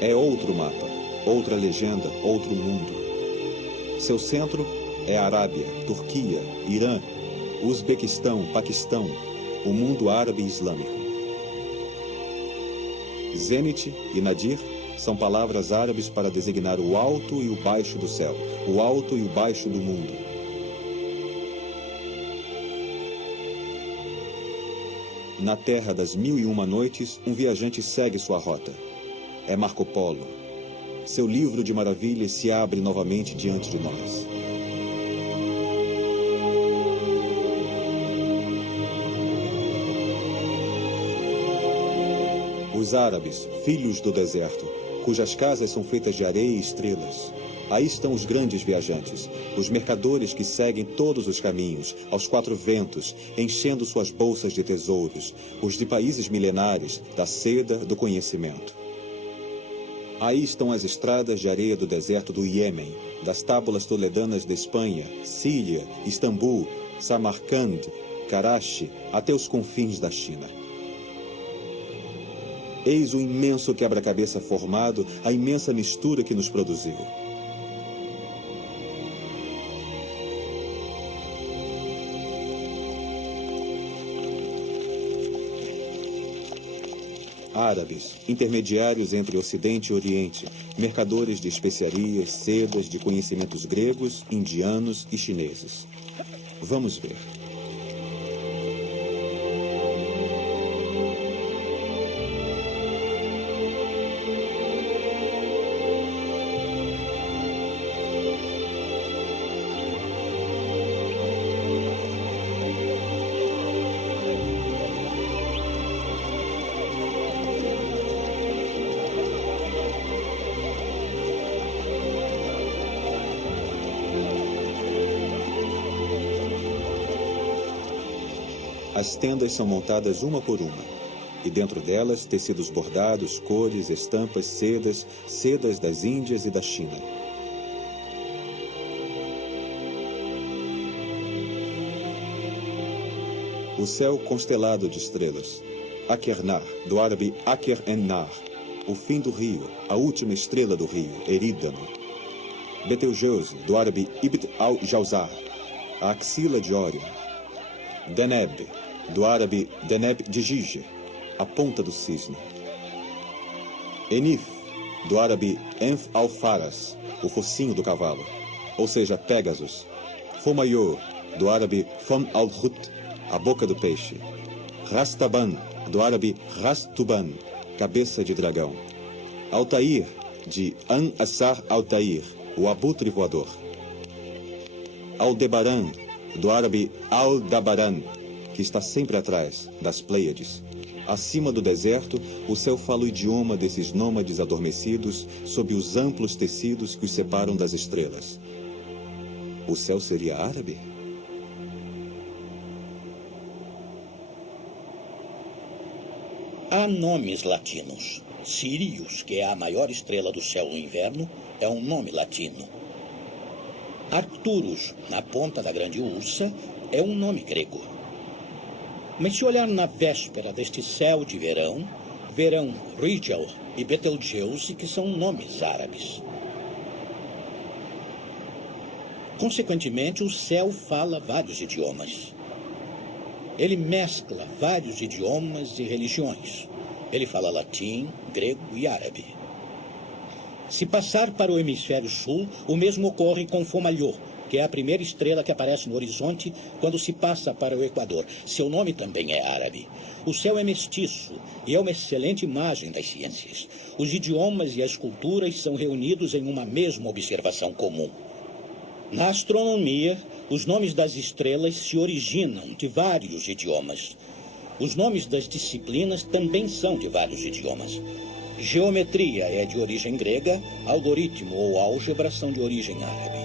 É outro mapa, outra legenda, outro mundo. Seu centro é a Arábia, Turquia, Irã, Uzbequistão, Paquistão, o mundo árabe e islâmico. Zenit e Nadir são palavras árabes para designar o alto e o baixo do céu, o alto e o baixo do mundo. Na terra das 1001 noites, um viajante segue sua rota. É Marco Polo. Seu livro de maravilhas se abre novamente diante de nós. Os árabes, filhos do deserto, cujas casas são feitas de areia e estrelas. Aí estão os grandes viajantes, os mercadores que seguem todos os caminhos, aos quatro ventos, enchendo suas bolsas de tesouros, os de países milenares, da seda, do conhecimento. Aí estão as estradas de areia do deserto do Iêmen, das tábuas toledanas de Espanha, Síria, Istambul, Samarcand, Karachi, até os confins da China. Eis o imenso quebra-cabeça formado, a imensa mistura que nos produziu. Árabes, intermediários entre Ocidente e Oriente, mercadores de especiarias, sedas, de conhecimentos gregos, indianos e chineses. Vamos ver. As tendas são montadas uma por uma, e dentro delas tecidos bordados, cores, estampas, sedas das Índias e da China. O céu constelado de estrelas. Akernar, do árabe Aker en-Nar, o fim do rio, a última estrela do rio, Erídano. Betelgeuse, do árabe Ibn al-Jawzar, a axila de Órion. Deneb, do árabe Deneb de Gige, a ponta do cisne. Enif, do árabe Enf al-Faras, o focinho do cavalo, ou seja, Pégasus. Fomayor, do árabe Fam al-Hut, a boca do peixe. Rastaban, do árabe Rastuban, cabeça de dragão. Altair, de An-Assar Altair, o abutre voador. Aldebaran, do árabe Al-Dabaran, que está sempre atrás das Pleiades. Acima do deserto, o céu fala o idioma desses nômades adormecidos sob os amplos tecidos que os separam das estrelas. O céu seria árabe? Há nomes latinos. Sirius, que é a maior estrela do céu no inverno, é um nome latino. Arcturus, na ponta da grande Ursa, é um nome grego. Mas se olhar na véspera deste céu de verão, verão Rigel e Betelgeuse, que são nomes árabes. Consequentemente, o céu fala vários idiomas. Ele mescla vários idiomas e religiões. Ele fala latim, grego e árabe. Se passar para o hemisfério sul, o mesmo ocorre com Fomalhaut, que é a primeira estrela que aparece no horizonte quando se passa para o Equador. Seu nome também é árabe. O céu é mestiço e é uma excelente imagem das ciências. Os idiomas e as culturas são reunidos em uma mesma observação comum. Na astronomia, os nomes das estrelas se originam de vários idiomas. Os nomes das disciplinas também são de vários idiomas. Geometria é de origem grega, algoritmo ou álgebra são de origem árabe.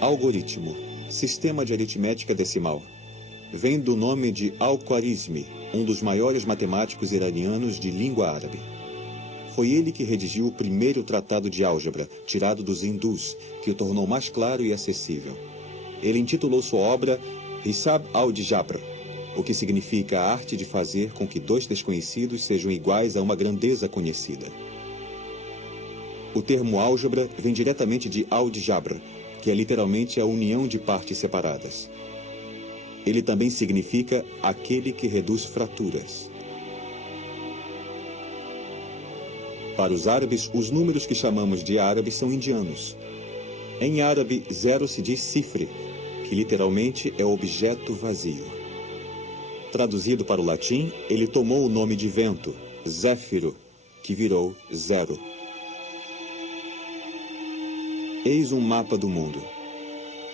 Algoritmo, sistema de aritmética decimal. Vem do nome de Al-Khwarizmi, um dos maiores matemáticos iranianos de língua árabe. Foi ele que redigiu o primeiro tratado de álgebra, tirado dos hindus, que o tornou mais claro e acessível. ele intitulou sua obra Hisab al-Jabr, o que significa a arte de fazer com que dois desconhecidos sejam iguais a uma grandeza conhecida. O termo álgebra vem diretamente de al-Jabr, que é literalmente a união de partes separadas. Ele também significa aquele que reduz fraturas. Para os árabes, os números que chamamos de árabes são indianos. Em árabe, 0 se diz cifre, que literalmente é objeto vazio. Traduzido para o latim, ele tomou o nome de vento, zéfiro, que virou zero. Eis um mapa do mundo.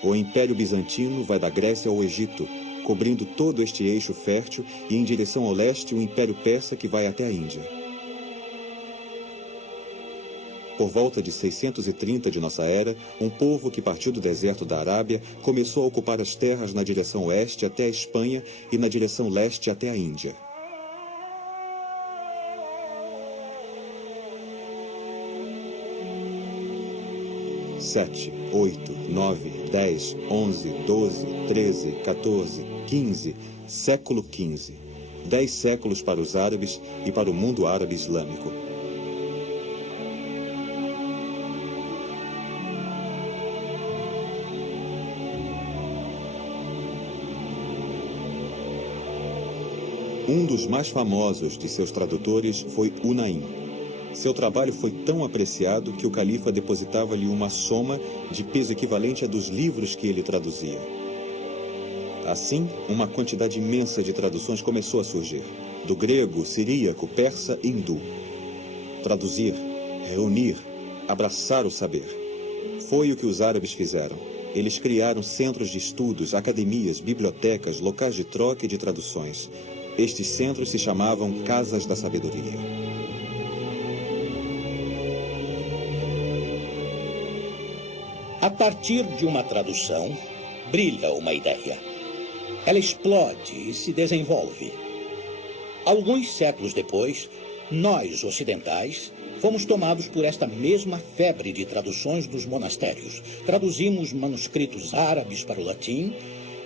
O Império Bizantino vai da Grécia ao Egito, cobrindo todo este eixo fértil, e em direção ao leste o Império Persa, que vai até a Índia. Por volta de 630 de nossa era, um povo que partiu do deserto da Arábia começou a ocupar as terras na direção oeste até a Espanha e na direção leste até a Índia. Sete, 8, 9, 10, 11, 12, 13, 14, 15, século XV. 10 séculos para os árabes e para o mundo árabe islâmico. Um dos mais famosos de seus tradutores foi Unaim. Seu trabalho foi tão apreciado que o califa depositava-lhe uma soma de peso equivalente a dos livros que ele traduzia. Assim, uma quantidade imensa de traduções começou a surgir, do grego, siríaco, persa e hindu. Traduzir, reunir, abraçar o saber. Foi o que os árabes fizeram. Eles criaram centros de estudos, academias, bibliotecas, locais de troca e de traduções. Estes centros se chamavam Casas da Sabedoria. A partir de uma tradução, brilha uma ideia. Ela explode e se desenvolve. Alguns séculos depois, nós, ocidentais, fomos tomados por esta mesma febre de traduções dos monastérios. Traduzimos manuscritos árabes para o latim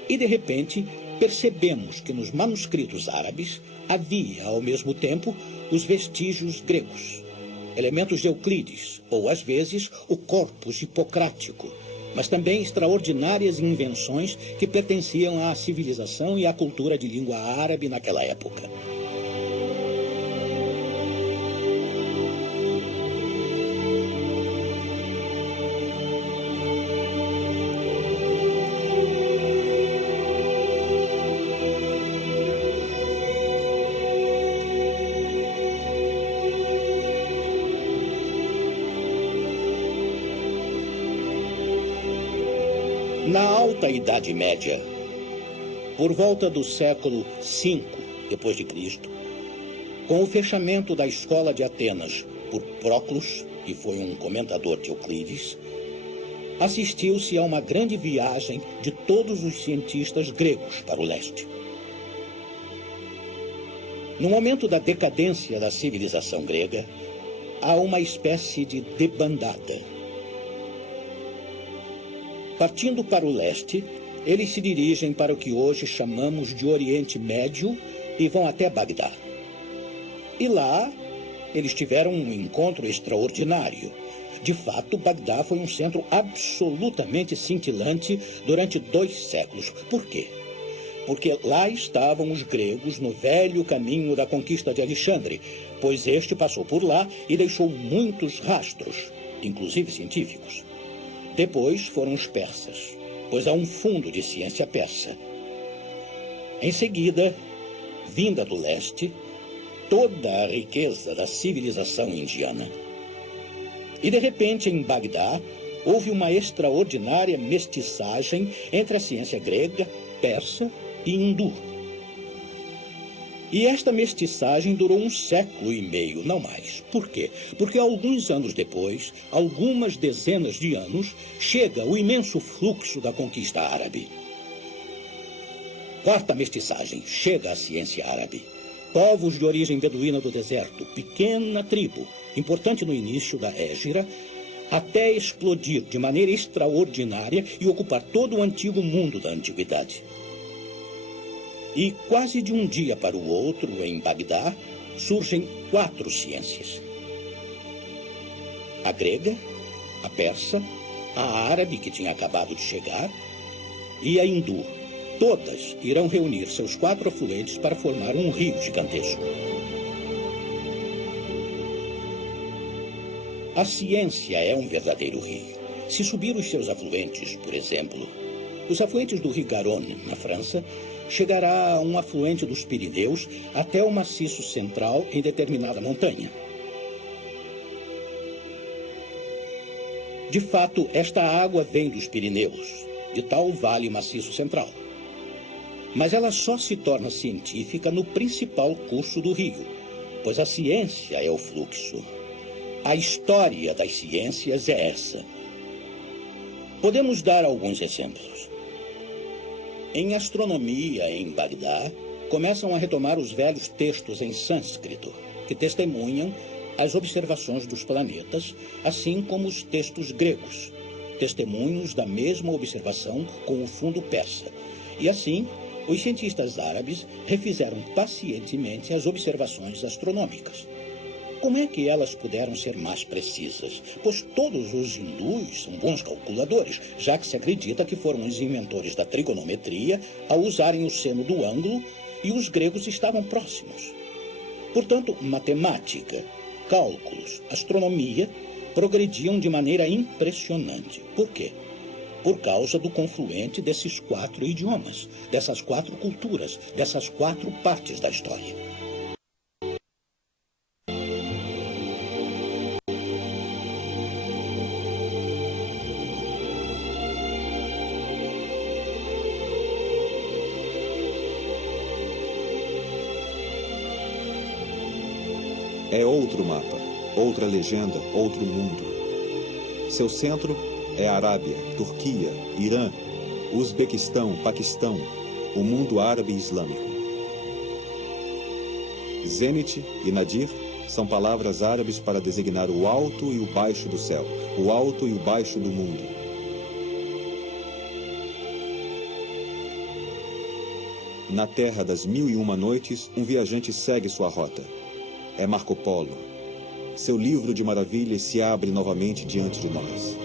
e, de repente, percebemos que nos manuscritos árabes havia, ao mesmo tempo, os vestígios gregos, elementos de Euclides, ou, às vezes, o corpus hipocrático, mas também extraordinárias invenções que pertenciam à civilização e à cultura de língua árabe naquela época. Na Alta Idade Média, por volta do século V depois de Cristo, com o fechamento da escola de Atenas por Proclus, que foi um comentador de Euclides, assistiu-se a uma grande viagem de todos os cientistas gregos para o leste. No momento da decadência da civilização grega, há uma espécie de debandada. Partindo para o leste, eles se dirigem para o que hoje chamamos de Oriente Médio e vão até Bagdá. E lá, eles tiveram um encontro extraordinário. De fato, Bagdá foi um centro absolutamente cintilante durante 2 séculos. Por quê? Porque lá estavam os gregos no velho caminho da conquista de Alexandre, pois este passou por lá e deixou muitos rastros, inclusive científicos. Depois foram os persas, pois há um fundo de ciência persa. Em seguida, vinda do leste, toda a riqueza da civilização indiana. E de repente, em Bagdá, houve uma extraordinária mestiçagem entre a ciência grega, persa e hindu. E esta mestiçagem durou 1 século e meio, não mais. Por quê? Porque alguns anos depois, algumas dezenas de anos, chega o imenso fluxo da conquista árabe. Quarta mestiçagem, chega a ciência árabe. Povos de origem beduína do deserto, pequena tribo, importante no início da Hégira, até explodir de maneira extraordinária e ocupar todo o antigo mundo da antiguidade. E quase de um dia para o outro, em Bagdá, surgem 4 ciências: a grega, a persa, a árabe, que tinha acabado de chegar, e a hindu. Todas irão reunir seus 4 afluentes para formar um rio gigantesco. A ciência é um verdadeiro rio. Se subir os seus afluentes, por exemplo, os afluentes do rio Garonne, na França, chegará a um afluente dos Pirineus até o maciço central em determinada montanha. De fato, esta água vem dos Pirineus, de tal vale maciço central. Mas ela só se torna científica no principal curso do rio, pois a ciência é o fluxo. A história das ciências é essa. Podemos dar alguns exemplos. Em astronomia, em Bagdá, começam a retomar os velhos textos em sânscrito, que testemunham as observações dos planetas, assim como os textos gregos, testemunhos da mesma observação com o fundo persa. E assim, os cientistas árabes refizeram pacientemente as observações astronômicas. Como é que elas puderam ser mais precisas? Pois todos os hindus são bons calculadores, já que se acredita que foram os inventores da trigonometria ao usarem o seno do ângulo, e os gregos estavam próximos. Portanto, matemática, cálculos, astronomia progrediam de maneira impressionante. Por quê? Por causa do confluente desses 4 idiomas, dessas 4 culturas, dessas 4 partes da história. É outro mapa, outra legenda, outro mundo. Seu centro é a Arábia, Turquia, Irã, Uzbequistão, Paquistão, o mundo árabe e islâmico. Zênite e Nadir são palavras árabes para designar o alto e o baixo do céu, o alto e o baixo do mundo. Na terra das 1001 noites, um viajante segue sua rota. É Marco Polo. Seu livro de maravilhas se abre novamente diante de nós.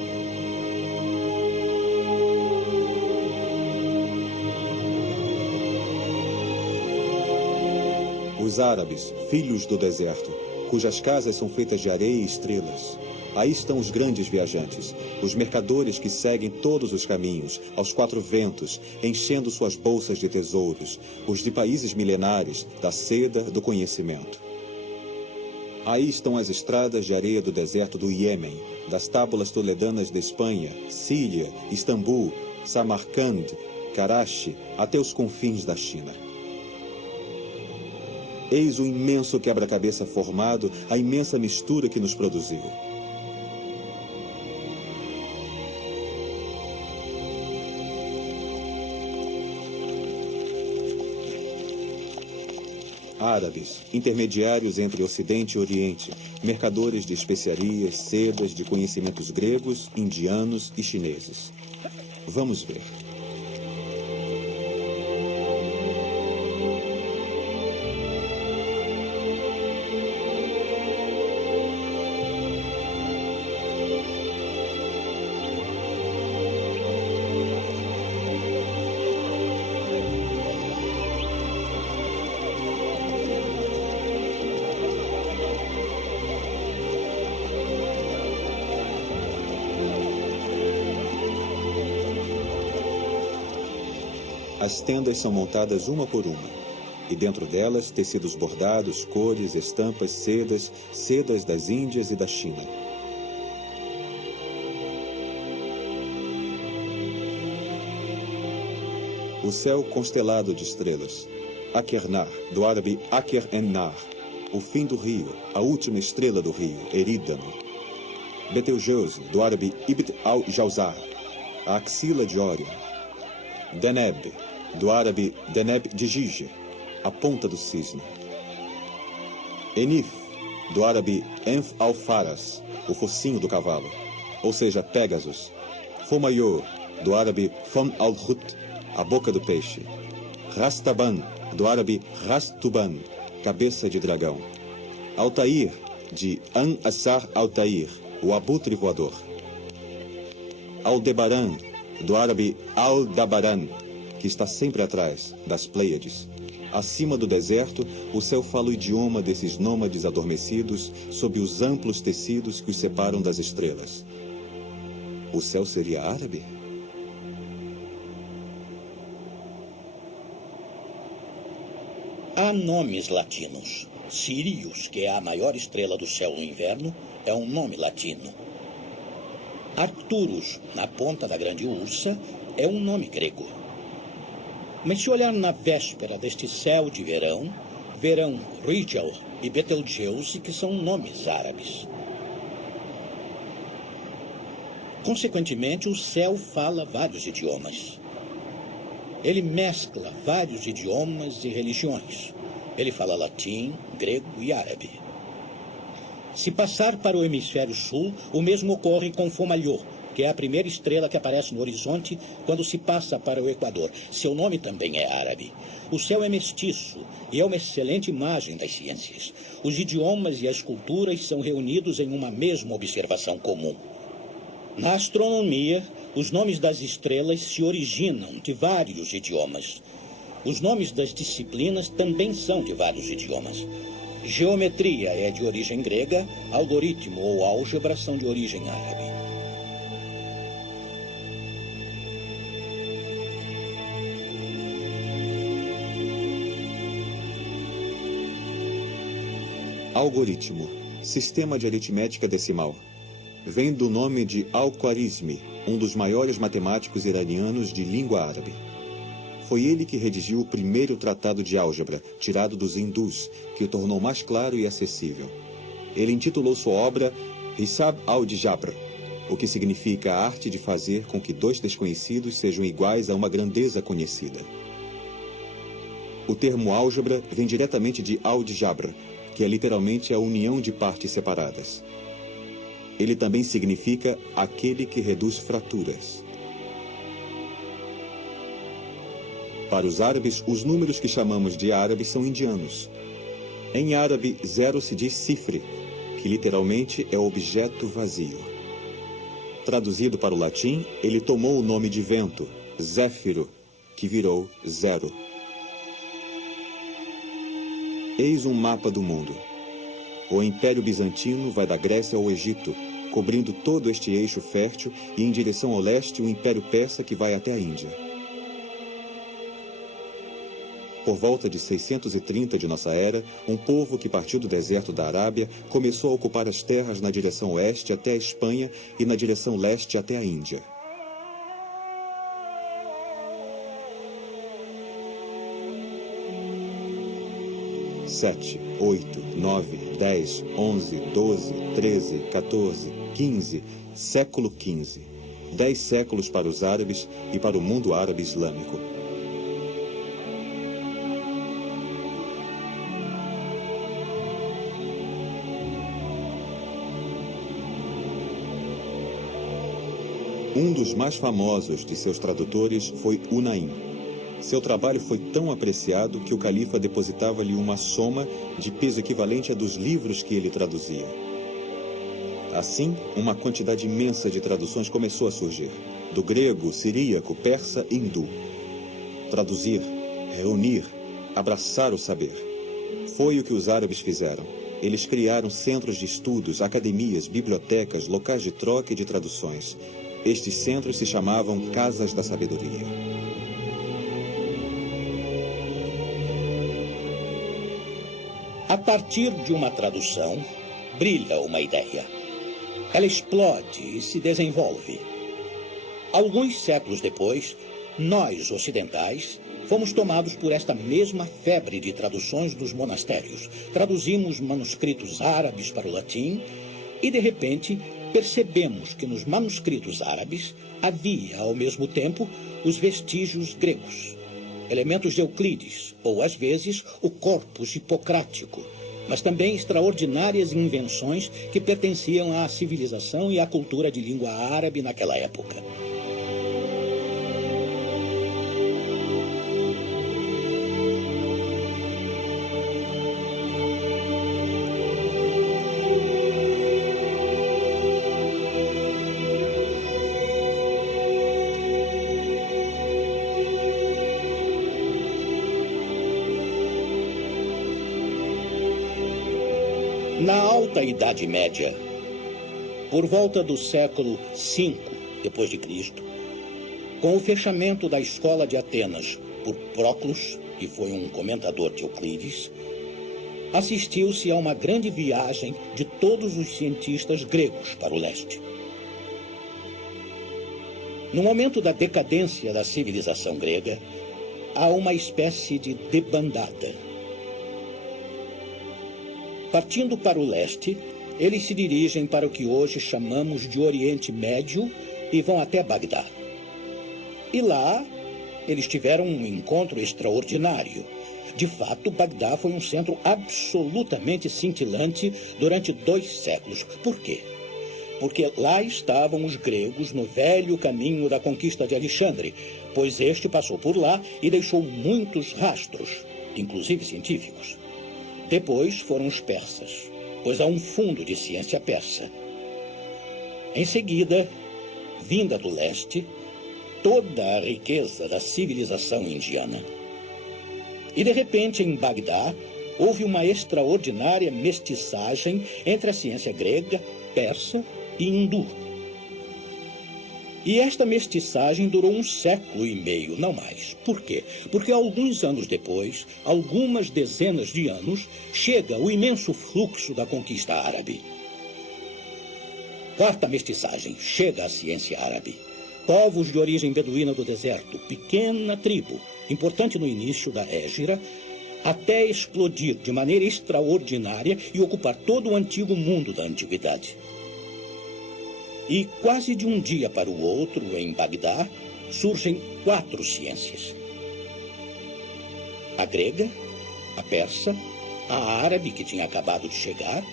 Os árabes, filhos do deserto, cujas casas são feitas de areia e estrelas. Aí estão os grandes viajantes, os mercadores que seguem todos os caminhos, aos 4 ventos, enchendo suas bolsas de tesouros, os de países milenares, da seda, do conhecimento. Aí estão as estradas de areia do deserto do Iêmen, das tábuas toledanas da Espanha, Síria, Istambul, Samarcand, Karachi, até os confins da China. Eis o imenso quebra-cabeça formado, a imensa mistura que nos produziu. Árabes, intermediários entre Ocidente e Oriente, mercadores de especiarias, sedas, de conhecimentos gregos, indianos e chineses. Vamos ver. As tendas são montadas uma por uma, e dentro delas tecidos bordados, cores, estampas, sedas das Índias e da China. O céu constelado de estrelas. Akernar, do árabe Aker en-Nar, o fim do rio, a última estrela do rio, Erídano. Betelgeuse, do árabe Ibn al-Jawzar, a axila de Órion. Deneb, do árabe Deneb de Gige, a ponta do cisne. Enif, do árabe Enf al-Faras, o focinho do cavalo. ou seja, Pégasus. Fomayo, do árabe Fam al-Hut, a boca do peixe. Rastaban, do árabe Rastuban, cabeça de dragão. Altair, de An-Assar Altair, o abutre voador. Aldebaran, do árabe Al-Dabaran, que está sempre atrás, das Pleiades. Acima do deserto, o céu fala o idioma desses nômades adormecidos sob os amplos tecidos que os separam das estrelas. O céu seria árabe? Há nomes latinos. Sirius, que é a maior estrela do céu no inverno, é um nome latino. Arcturus, na ponta da grande ursa, é um nome grego. Mas se olhar na véspera deste céu de verão, verão Rigel e Betelgeuse, que são nomes árabes. Consequentemente, o céu fala vários idiomas. Ele mescla vários idiomas e religiões. Ele fala latim, grego e árabe. Se passar para o hemisfério sul, o mesmo ocorre com Fomalhaut, que é a primeira estrela que aparece no horizonte quando se passa para o Equador. Seu nome também é árabe. O céu é mestiço e é uma excelente imagem das ciências. Os idiomas e as culturas são reunidos em uma mesma observação comum. Na astronomia, os nomes das estrelas se originam de vários idiomas. Os nomes das disciplinas também são de vários idiomas. Geometria é de origem grega, algoritmo ou álgebra são de origem árabe. Algoritmo, sistema de aritmética decimal. Vem do nome de Al-Khwarizmi, um dos maiores matemáticos iranianos de língua árabe. Foi ele que redigiu o primeiro tratado de álgebra, tirado dos hindus, que o tornou mais claro e acessível. Ele intitulou sua obra Hisab al-Jabr, o que significa a arte de fazer com que dois desconhecidos sejam iguais a uma grandeza conhecida. O termo álgebra vem diretamente de al-Jabr, que é literalmente a união de partes separadas. Ele também significa aquele que reduz fraturas. Para os árabes, os números que chamamos de árabes são indianos. Em árabe, 0 se diz cifre, que literalmente é objeto vazio. Traduzido para o latim, ele tomou o nome de vento, zéfiro, que virou zero. Eis um mapa do mundo. O Império Bizantino vai da Grécia ao Egito, cobrindo todo este eixo fértil, e em direção ao leste o Império Persa, que vai até a Índia. Por volta de 630 de nossa era, um povo que partiu do deserto da Arábia começou a ocupar as terras na direção oeste até a Espanha e na direção leste até a Índia. Sete, 8, 9, 10, 11, 12, 13, 14, 15, século XV. 10 séculos para os árabes e para o mundo árabe islâmico. Um dos mais famosos de seus tradutores foi Unaim. Seu trabalho foi tão apreciado que o califa depositava-lhe uma soma de peso equivalente a dos livros que ele traduzia. Assim, uma quantidade imensa de traduções começou a surgir, do grego, siríaco, persa e hindu. Traduzir, reunir, abraçar o saber. Foi o que os árabes fizeram. Eles criaram centros de estudos, academias, bibliotecas, locais de troca e de traduções. Estes centros se chamavam Casas da Sabedoria. A partir de uma tradução, brilha uma ideia. Ela explode e se desenvolve. Alguns séculos depois, nós, ocidentais, fomos tomados por esta mesma febre de traduções dos monastérios. Traduzimos manuscritos árabes para o latim e, de repente, percebemos que nos manuscritos árabes havia, ao mesmo tempo, os vestígios gregos, elementos de Euclides, ou, às vezes, o corpus hipocrático, mas também extraordinárias invenções que pertenciam à civilização e à cultura de língua árabe naquela época. Na Alta Idade Média, por volta do século V depois de Cristo, com o fechamento da escola de Atenas por Proclus, que foi um comentador de Euclides, assistiu-se a uma grande viagem de todos os cientistas gregos para o leste. No momento da decadência da civilização grega, há uma espécie de debandada. Partindo para o leste, eles se dirigem para o que hoje chamamos de Oriente Médio e vão até Bagdá. E lá, eles tiveram um encontro extraordinário. De fato, Bagdá foi um centro absolutamente cintilante durante 2 séculos. Por quê? Porque lá estavam os gregos no velho caminho da conquista de Alexandre, pois este passou por lá e deixou muitos rastros, inclusive científicos. Depois foram os persas, pois há um fundo de ciência persa. Em seguida, vinda do leste, toda a riqueza da civilização indiana. E de repente, em Bagdá, houve uma extraordinária mestiçagem entre a ciência grega, persa e hindu. E esta mestiçagem durou 1 século e meio, não mais. Por quê? Porque alguns anos depois, algumas dezenas de anos, chega o imenso fluxo da conquista árabe. Quarta mestiçagem, chega a ciência árabe. Povos de origem beduína do deserto, pequena tribo, importante no início da Hégira, até explodir de maneira extraordinária e ocupar todo o antigo mundo da antiguidade. E quase de um dia para o outro, em Bagdá, surgem 4 ciências. A grega, a persa, a árabe, que tinha acabado de chegar,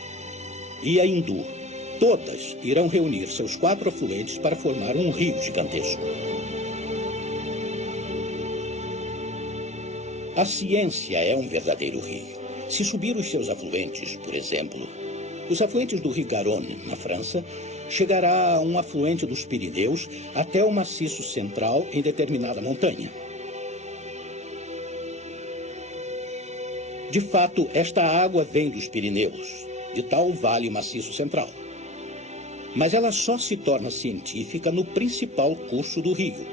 e a hindu. Todas irão reunir seus 4 afluentes para formar um rio gigantesco. A ciência é um verdadeiro rio. Se subir os seus afluentes, por exemplo, os afluentes do rio Garonne, na França, chegará a um afluente dos Pirineus até o maciço central em determinada montanha. De fato, esta água vem dos Pirineus, de tal vale maciço central. Mas ela só se torna científica no principal curso do rio,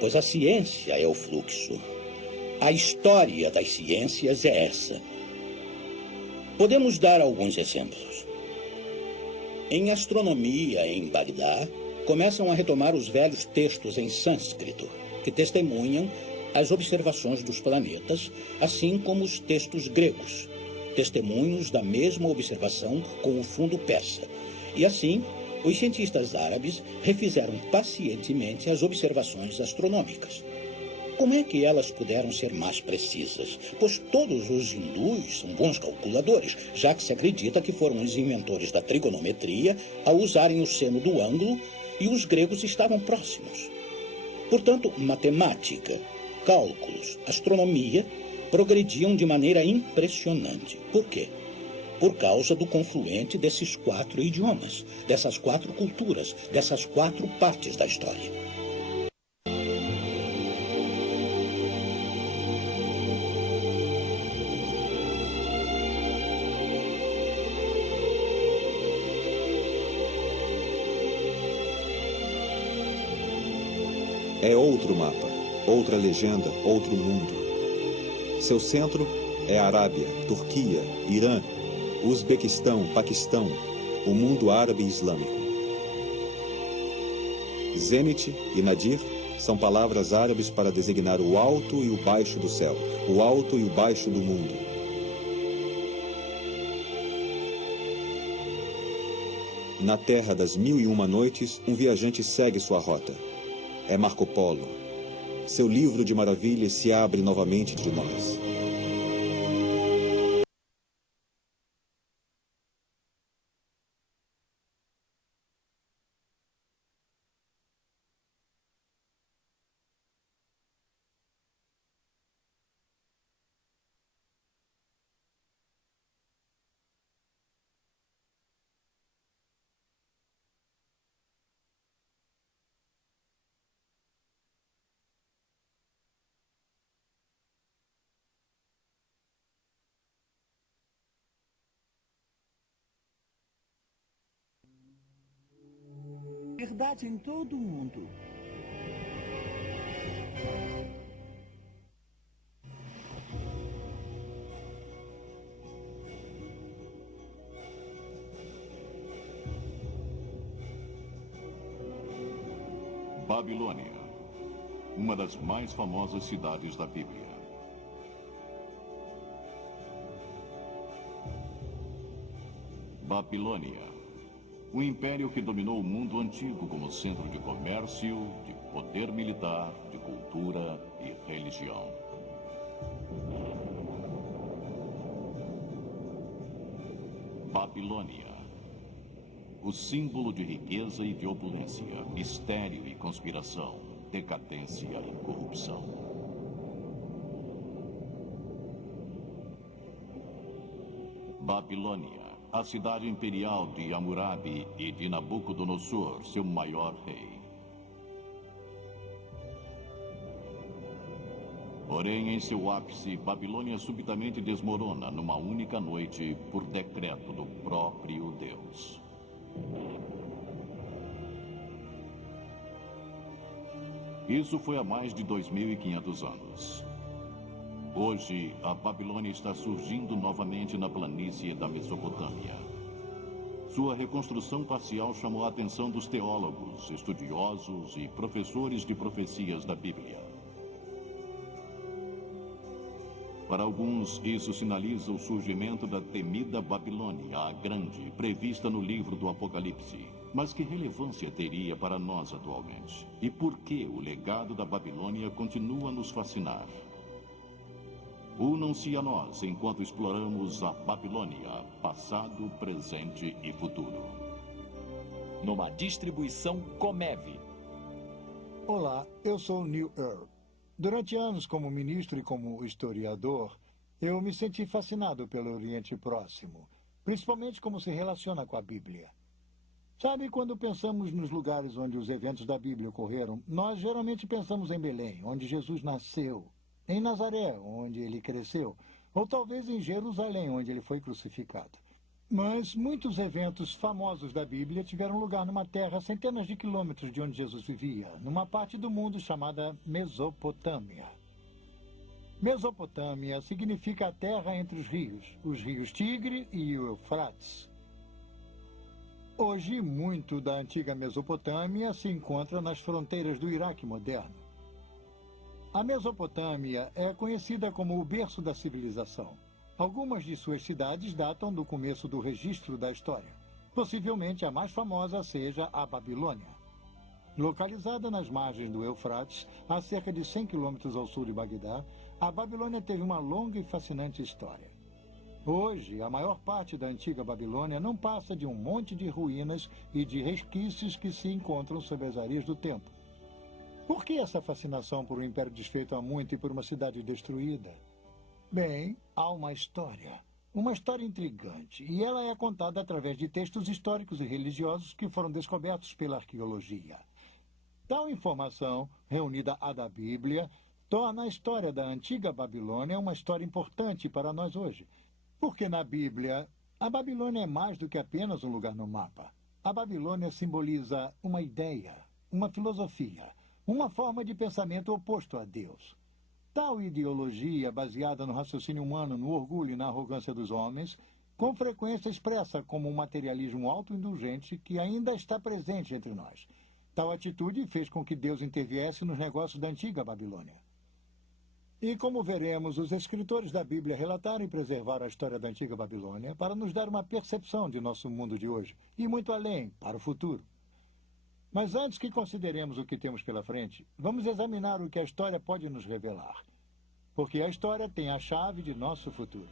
pois a ciência é o fluxo. A história das ciências é essa. Podemos dar alguns exemplos. Em astronomia, em Bagdá, começam a retomar os velhos textos em sânscrito, que testemunham as observações dos planetas, assim como os textos gregos, testemunhos da mesma observação com o fundo persa. E assim, os cientistas árabes refizeram pacientemente as observações astronômicas. Como é que elas puderam ser mais precisas? Pois todos os hindus são bons calculadores, já que se acredita que foram os inventores da trigonometria ao usarem o seno do ângulo e os gregos estavam próximos. Portanto, matemática, cálculos, astronomia progrediam de maneira impressionante. Por quê? Por causa do confluente desses 4 idiomas, dessas 4 culturas, dessas 4 partes da história. É outro mapa, outra legenda, outro mundo. Seu centro é a Arábia, Turquia, Irã, Uzbequistão, Paquistão, o mundo árabe e islâmico. Zenit e Nadir são palavras árabes para designar o alto e o baixo do céu, o alto e o baixo do mundo. Na terra das 1001 noites, um viajante segue sua rota. É Marco Polo. Seu livro de maravilhas se abre novamente de nós. verdade em todo o mundo. Babilônia, uma das mais famosas cidades da Bíblia. Babilônia, um império que dominou o mundo antigo como centro de comércio, de poder militar, de cultura e religião. Babilônia, o símbolo de riqueza e de opulência, mistério e conspiração, decadência e corrupção. Babilônia, a cidade imperial de Hammurabi e de Nabucodonosor, seu maior rei. Porém, em seu ápice, Babilônia subitamente desmorona numa única noite por decreto do próprio Deus. Isso foi há mais de 2.500 anos. Hoje, a Babilônia está surgindo novamente na planície da Mesopotâmia. Sua reconstrução parcial chamou a atenção dos teólogos, estudiosos e professores de profecias da Bíblia. Para alguns, isso sinaliza o surgimento da temida Babilônia, a Grande, prevista no livro do Apocalipse. Mas que relevância teria para nós atualmente? E por que o legado da Babilônia continua a nos fascinar? Unam-se a nós enquanto exploramos a Babilônia, passado, presente e futuro. Numa distribuição Comev. Olá, eu sou Neil Earl. Durante anos, como ministro e como historiador, eu me senti fascinado pelo Oriente Próximo, principalmente como se relaciona com a Bíblia. Sabe, quando pensamos nos lugares onde os eventos da Bíblia ocorreram, nós geralmente pensamos em Belém, onde Jesus nasceu, em Nazaré, onde ele cresceu, ou talvez em Jerusalém, onde ele foi crucificado. Mas muitos eventos famosos da Bíblia tiveram lugar numa terra a centenas de quilômetros de onde Jesus vivia, numa parte do mundo chamada Mesopotâmia. Mesopotâmia significa a terra entre os rios Tigre e o Eufrates. Hoje, muito da antiga Mesopotâmia se encontra nas fronteiras do Iraque moderno. A Mesopotâmia é conhecida como o berço da civilização. Algumas de suas cidades datam do começo do registro da história. Possivelmente a mais famosa seja a Babilônia. Localizada nas margens do Eufrates, a cerca de 100 quilômetros ao sul de Bagdá, a Babilônia teve uma longa e fascinante história. Hoje, a maior parte da antiga Babilônia não passa de um monte de ruínas e de resquícios que se encontram sob as areias do tempo. Por que essa fascinação por um império desfeito há muito e por uma cidade destruída? Bem, há uma história intrigante, e ela é contada através de textos históricos e religiosos que foram descobertos pela arqueologia. Tal informação, reunida à da Bíblia, torna a história da antiga Babilônia uma história importante para nós hoje. Porque na Bíblia, a Babilônia é mais do que apenas um lugar no mapa. A Babilônia simboliza uma ideia, uma filosofia, uma forma de pensamento oposto a Deus. Tal ideologia, baseada no raciocínio humano, no orgulho e na arrogância dos homens, com frequência expressa como um materialismo autoindulgente que ainda está presente entre nós. Tal atitude fez com que Deus interviesse nos negócios da antiga Babilônia. E como veremos, os escritores da Bíblia relataram e preservaram a história da antiga Babilônia para nos dar uma percepção de nosso mundo de hoje, e muito além, para o futuro. Mas antes que consideremos o que temos pela frente, vamos examinar o que a história pode nos revelar. Porque a história tem a chave de nosso futuro.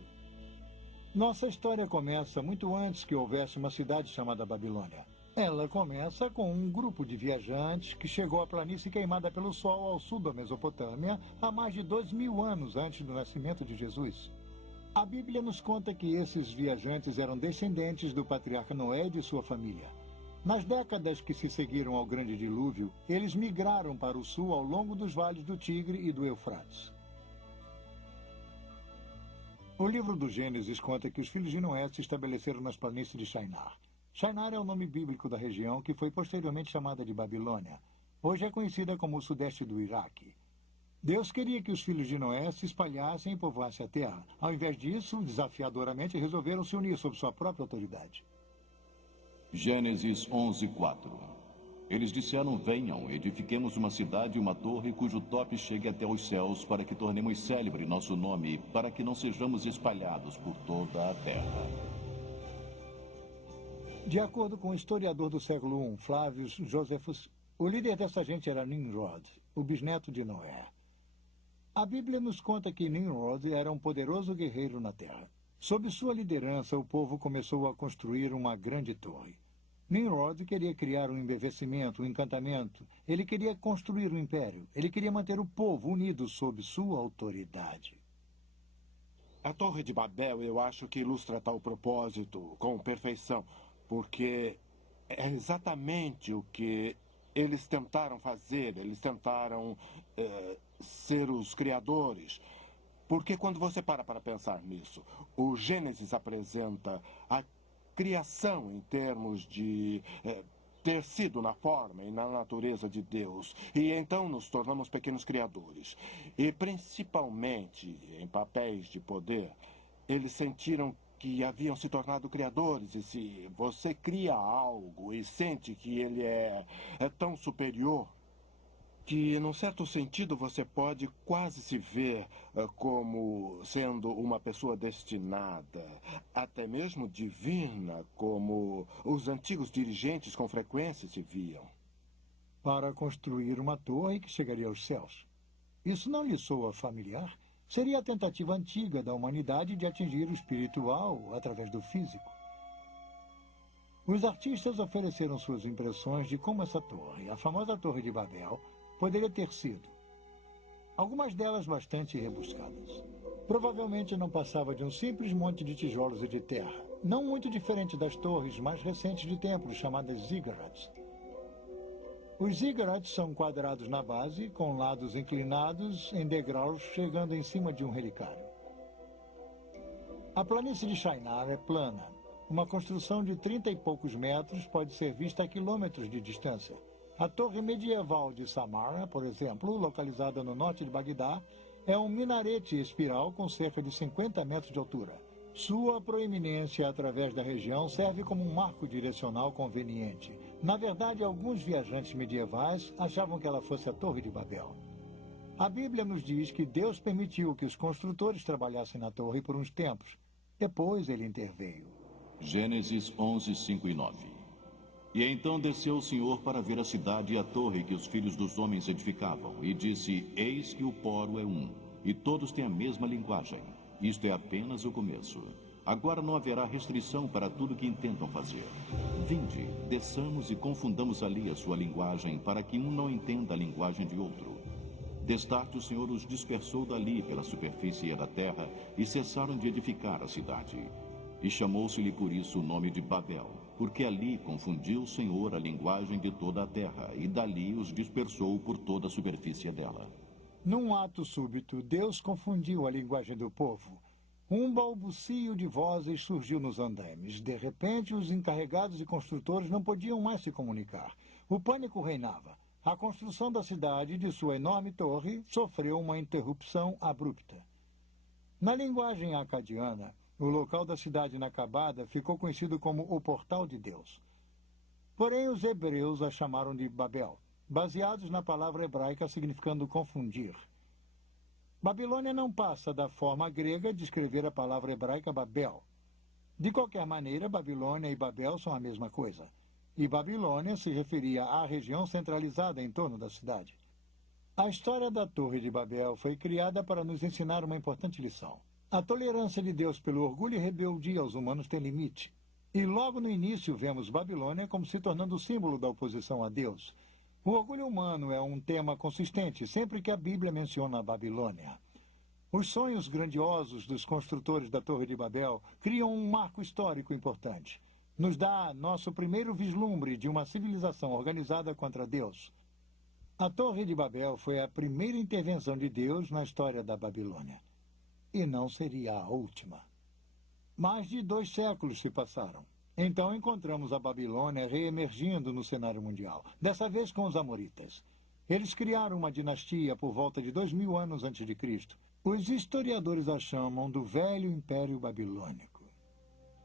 Nossa história começa muito antes que houvesse uma cidade chamada Babilônia. Ela começa com um grupo de viajantes que chegou à planície queimada pelo sol ao sul da Mesopotâmia há mais de 2.000 anos antes do nascimento de Jesus. A Bíblia nos conta que esses viajantes eram descendentes do patriarca Noé e de sua família. Nas décadas que se seguiram ao grande dilúvio, eles migraram para o sul ao longo dos vales do Tigre e do Eufrates. O livro do Gênesis conta que os filhos de Noé se estabeleceram nas planícies de Shinar. Shinar é o nome bíblico da região que foi posteriormente chamada de Babilônia. Hoje é conhecida como o sudeste do Iraque. Deus queria que os filhos de Noé se espalhassem e povoassem a terra. Ao invés disso, desafiadoramente resolveram se unir sob sua própria autoridade. Gênesis 11:4. Eles disseram: venham, edifiquemos uma cidade e uma torre cujo tope chegue até os céus, para que tornemos célebre nosso nome, para que não sejamos espalhados por toda a terra. De acordo com o historiador do século I, Flavius Josephus, o líder dessa gente era Nimrod, o bisneto de Noé. A Bíblia nos conta que Nimrod era um poderoso guerreiro na terra. Sob sua liderança, o povo começou a construir uma grande torre. Nimrod queria criar um embevecimento, um encantamento. Ele queria construir um império. Ele queria manter o povo unido sob sua autoridade. A Torre de Babel, eu acho que ilustra tal propósito com perfeição, porque é exatamente o que eles tentaram fazer. Eles tentaram ser os criadores. Porque quando você para pensar nisso, o Gênesis apresenta a criação em termos de ter sido na forma e na natureza de Deus. E então nos tornamos pequenos criadores. E principalmente em papéis de poder, eles sentiram que haviam se tornado criadores. E se você cria algo e sente que ele é tão superior, que, num certo sentido, você pode quase se ver como sendo uma pessoa destinada, até mesmo divina, como os antigos dirigentes com frequência se viam. Para construir uma torre que chegaria aos céus. Isso não lhe soa familiar? Seria a tentativa antiga da humanidade de atingir o espiritual através do físico. Os artistas ofereceram suas impressões de como essa torre, a famosa Torre de Babel, poderia ter sido. Algumas delas bastante rebuscadas. Provavelmente não passava de um simples monte de tijolos e de terra, não muito diferente das torres mais recentes de templos chamadas ziggurats. Os ziggurats são quadrados na base, com lados inclinados em degraus chegando em cima de um relicário. A planície de Shinar é plana. Uma construção de 30 e poucos metros pode ser vista a quilômetros de distância. A torre medieval de Samarra, por exemplo, localizada no norte de Bagdá, é um minarete espiral com cerca de 50 metros de altura. Sua proeminência através da região serve como um marco direcional conveniente. Na verdade, alguns viajantes medievais achavam que ela fosse a Torre de Babel. A Bíblia nos diz que Deus permitiu que os construtores trabalhassem na torre por uns tempos. Depois ele interveio. Gênesis 11, 5 e 9. E então desceu o Senhor para ver a cidade e a torre que os filhos dos homens edificavam, e disse: eis que o poro é um, e todos têm a mesma linguagem. Isto é apenas o começo. Agora não haverá restrição para tudo que intentam fazer. Vinde, desçamos e confundamos ali a sua linguagem, para que um não entenda a linguagem de outro. Destarte o Senhor os dispersou dali pela superfície da terra, e cessaram de edificar a cidade. E chamou-se-lhe por isso o nome de Babel, porque ali confundiu o Senhor a linguagem de toda a terra, e dali os dispersou por toda a superfície dela. Num ato súbito, Deus confundiu a linguagem do povo. Um balbucio de vozes surgiu nos andaimes. De repente, os encarregados e construtores não podiam mais se comunicar. O pânico reinava. A construção da cidade e de sua enorme torre sofreu uma interrupção abrupta. Na linguagem acadiana, o local da cidade inacabada ficou conhecido como o Portal de Deus. Porém, os hebreus a chamaram de Babel, baseados na palavra hebraica significando confundir. Babilônia não passa da forma grega de escrever a palavra hebraica Babel. De qualquer maneira, Babilônia e Babel são a mesma coisa. E Babilônia se referia à região centralizada em torno da cidade. A história da Torre de Babel foi criada para nos ensinar uma importante lição. A tolerância de Deus pelo orgulho e rebeldia aos humanos tem limite. E logo no início vemos Babilônia como se tornando o símbolo da oposição a Deus. O orgulho humano é um tema consistente sempre que a Bíblia menciona a Babilônia. Os sonhos grandiosos dos construtores da Torre de Babel criam um marco histórico importante. Nos dá nosso primeiro vislumbre de uma civilização organizada contra Deus. A Torre de Babel foi a primeira intervenção de Deus na história da Babilônia. E não seria a última. Mais de 2 séculos se passaram. Então encontramos a Babilônia reemergindo no cenário mundial, dessa vez com os amoritas. Eles criaram uma dinastia por volta de 2000 anos antes de Cristo. Os historiadores a chamam do Velho Império Babilônico.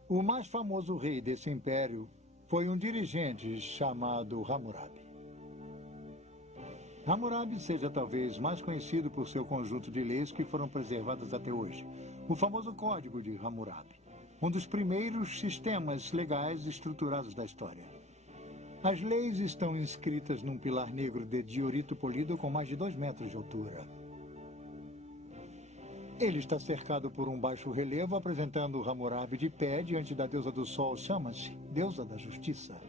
O mais famoso rei desse império foi um dirigente chamado Hammurabi. Hammurabi seja talvez mais conhecido por seu conjunto de leis que foram preservadas até hoje, o famoso Código de Hammurabi, um dos primeiros sistemas legais estruturados da história. As leis estão inscritas num pilar negro de diorito polido com mais de 2 metros de altura. Ele está cercado por um baixo relevo apresentando Hammurabi de pé diante da deusa do sol Shamash, deusa da justiça.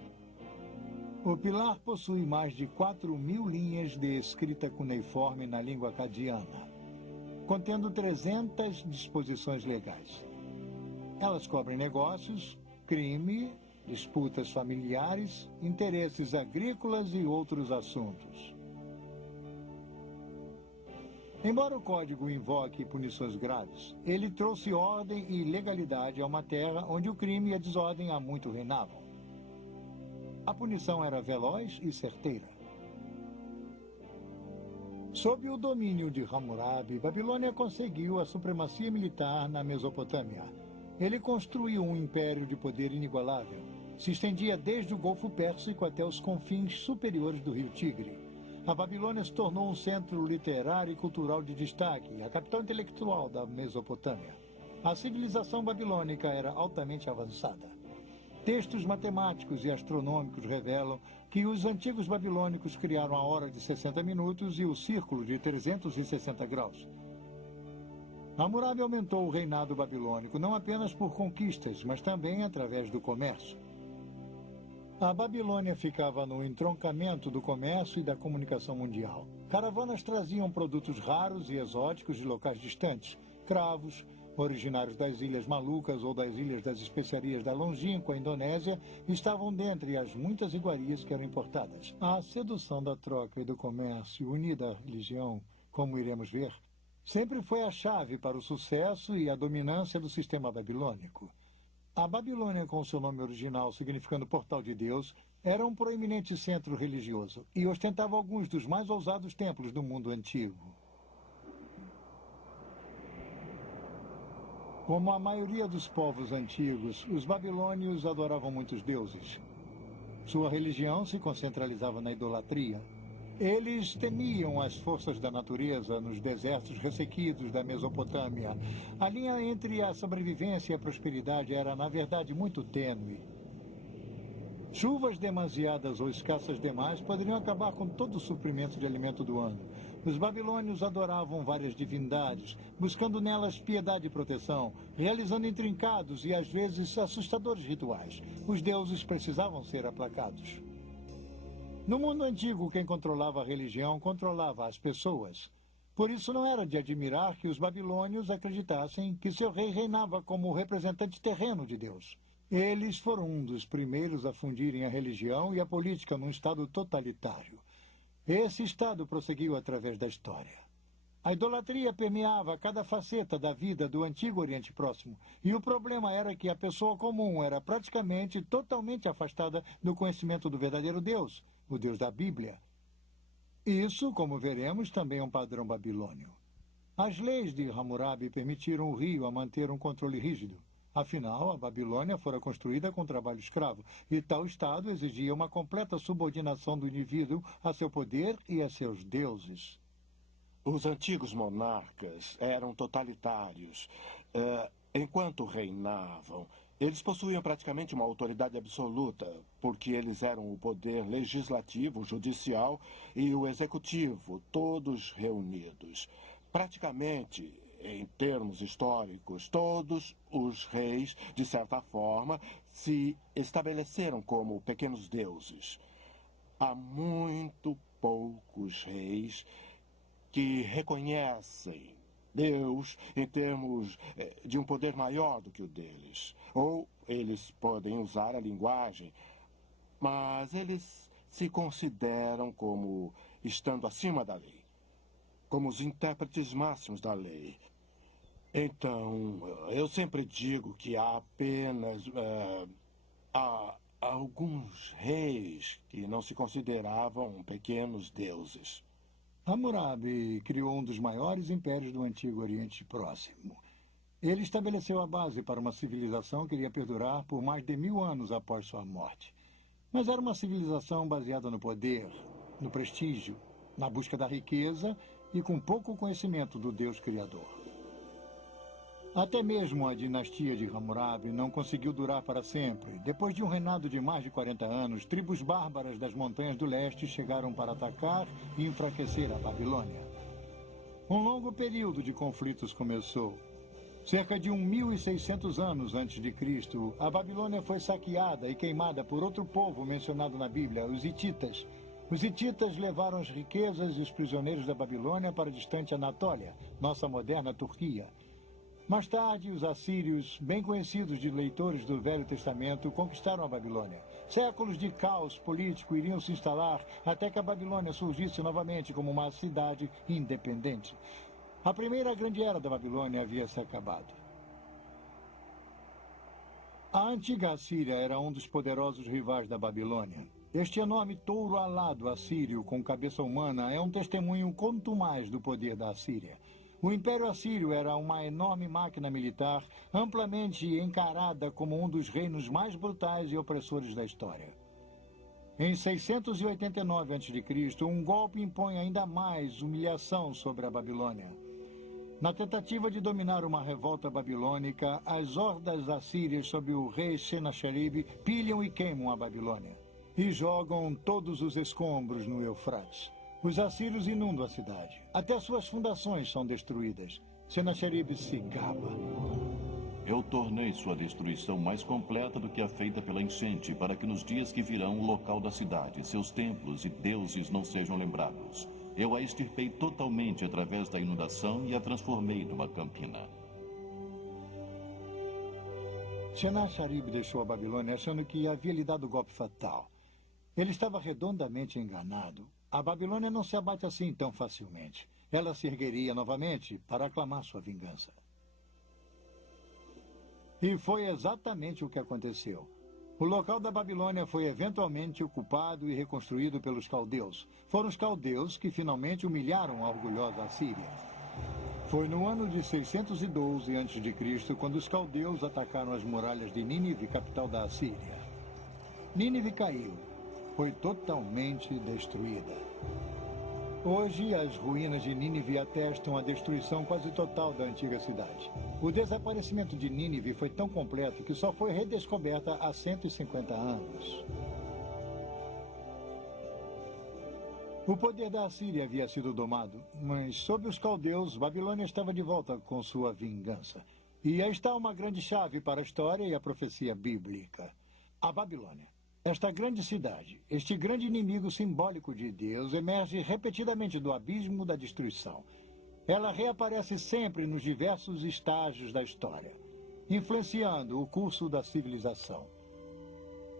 O pilar possui mais de 4.000 linhas de escrita cuneiforme na língua acadiana, contendo 300 disposições legais. Elas cobrem negócios, crime, disputas familiares, interesses agrícolas e outros assuntos. Embora o código invoque punições graves, ele trouxe ordem e legalidade a uma terra onde o crime e a desordem há muito reinavam. A punição era veloz e certeira. Sob o domínio de Hammurabi, Babilônia conseguiu a supremacia militar na Mesopotâmia. Ele construiu um império de poder inigualável. Se estendia desde o Golfo Pérsico até os confins superiores do rio Tigre. A Babilônia se tornou um centro literário e cultural de destaque, a capital intelectual da Mesopotâmia. A civilização babilônica era altamente avançada. Textos matemáticos e astronômicos revelam que os antigos babilônicos criaram a hora de 60 minutos e o círculo de 360 graus. Hammurabi aumentou o reinado babilônico não apenas por conquistas, mas também através do comércio. A Babilônia ficava no entroncamento do comércio e da comunicação mundial. Caravanas traziam produtos raros e exóticos de locais distantes, cravos, originários das Ilhas Malucas ou das Ilhas das Especiarias da longínqua Indonésia, estavam dentre as muitas iguarias que eram importadas. A sedução da troca e do comércio, unida à religião, como iremos ver, sempre foi a chave para o sucesso e a dominância do sistema babilônico. A Babilônia, com seu nome original significando Portal de Deus, era um proeminente centro religioso e ostentava alguns dos mais ousados templos do mundo antigo. Como a maioria dos povos antigos, os babilônios adoravam muitos deuses. Sua religião se concentralizava na idolatria. Eles temiam as forças da natureza nos desertos ressequidos da Mesopotâmia. A linha entre a sobrevivência e a prosperidade era, na verdade, muito tênue. Chuvas demasiadas ou escassas demais poderiam acabar com todo o suprimento de alimento do ano. Os babilônios adoravam várias divindades, buscando nelas piedade e proteção, realizando intrincados e, às vezes, assustadores rituais. Os deuses precisavam ser aplacados. No mundo antigo, quem controlava a religião controlava as pessoas. Por isso não era de admirar que os babilônios acreditassem que seu rei reinava como o representante terreno de Deus. Eles foram um dos primeiros a fundirem a religião e a política num estado totalitário. Esse estado prosseguiu através da história. A idolatria permeava cada faceta da vida do antigo Oriente Próximo, e o problema era que a pessoa comum era praticamente totalmente afastada do conhecimento do verdadeiro Deus, o Deus da Bíblia. Isso, como veremos, também é um padrão babilônio. As leis de Hammurabi permitiram o rio a manter um controle rígido. Afinal, a Babilônia fora construída com trabalho escravo, e tal estado exigia uma completa subordinação do indivíduo a seu poder e a seus deuses. Os antigos monarcas eram totalitários. Enquanto reinavam, eles possuíam praticamente uma autoridade absoluta, porque eles eram o poder legislativo, o judicial e o executivo, todos reunidos. Praticamente, em termos históricos, todos os reis, de certa forma, se estabeleceram como pequenos deuses. Há muito poucos reis que reconhecem Deus em termos de um poder maior do que o deles. Ou eles podem usar a linguagem, mas eles se consideram como estando acima da lei, como os intérpretes máximos da lei. Então, eu sempre digo que há apenas a alguns reis que não se consideravam pequenos deuses. Hammurabi criou um dos maiores impérios do Antigo Oriente Próximo. Ele estabeleceu a base para uma civilização que iria perdurar por mais de 1000 anos após sua morte. Mas era uma civilização baseada no poder, no prestígio, na busca da riqueza e com pouco conhecimento do Deus Criador. Até mesmo a dinastia de Hammurabi não conseguiu durar para sempre. Depois de um reinado de mais de 40 anos, tribos bárbaras das montanhas do leste chegaram para atacar e enfraquecer a Babilônia. Um longo período de conflitos começou. Cerca de 1600 anos antes de Cristo, a Babilônia foi saqueada e queimada por outro povo mencionado na Bíblia, os hititas. Os hititas levaram as riquezas e os prisioneiros da Babilônia para a distante Anatólia, nossa moderna Turquia. Mais tarde, os assírios, bem conhecidos de leitores do Velho Testamento, conquistaram a Babilônia. Séculos de caos político iriam se instalar até que a Babilônia surgisse novamente como uma cidade independente. A primeira grande era da Babilônia havia se acabado. A antiga Assíria era um dos poderosos rivais da Babilônia. Este enorme touro alado assírio com cabeça humana é um testemunho contumaz do poder da Assíria. O Império Assírio era uma enorme máquina militar, amplamente encarada como um dos reinos mais brutais e opressores da história. Em 689 a.C., um golpe impõe ainda mais humilhação sobre a Babilônia. Na tentativa de dominar uma revolta babilônica, as hordas assírias sob o rei Senacherib pilham e queimam a Babilônia e jogam todos os escombros no Eufrates. Os assírios inundam a cidade. Até suas fundações são destruídas. Senacherib se gaba. Eu tornei sua destruição mais completa do que a feita pela enchente, para que nos dias que virão o local da cidade, seus templos e deuses não sejam lembrados. Eu a extirpei totalmente através da inundação e a transformei numa campina. Senacherib deixou a Babilônia achando que havia lhe dado o golpe fatal. Ele estava redondamente enganado. A Babilônia não se abate assim tão facilmente. Ela se ergueria novamente para aclamar sua vingança. E foi exatamente o que aconteceu. O local da Babilônia foi eventualmente ocupado e reconstruído pelos caldeus. Foram os caldeus que finalmente humilharam a orgulhosa Assíria. Foi no ano de 612 a.C. quando os caldeus atacaram as muralhas de Nínive, capital da Assíria. Nínive caiu. Foi totalmente destruída. Hoje, as ruínas de Nínive atestam a destruição quase total da antiga cidade. O desaparecimento de Nínive foi tão completo que só foi redescoberta há 150 anos. O poder da Assíria havia sido domado, mas sob os caldeus, Babilônia estava de volta com sua vingança. E aí está uma grande chave para a história e a profecia bíblica. A Babilônia. Esta grande cidade, este grande inimigo simbólico de Deus, emerge repetidamente do abismo da destruição. Ela reaparece sempre nos diversos estágios da história, influenciando o curso da civilização.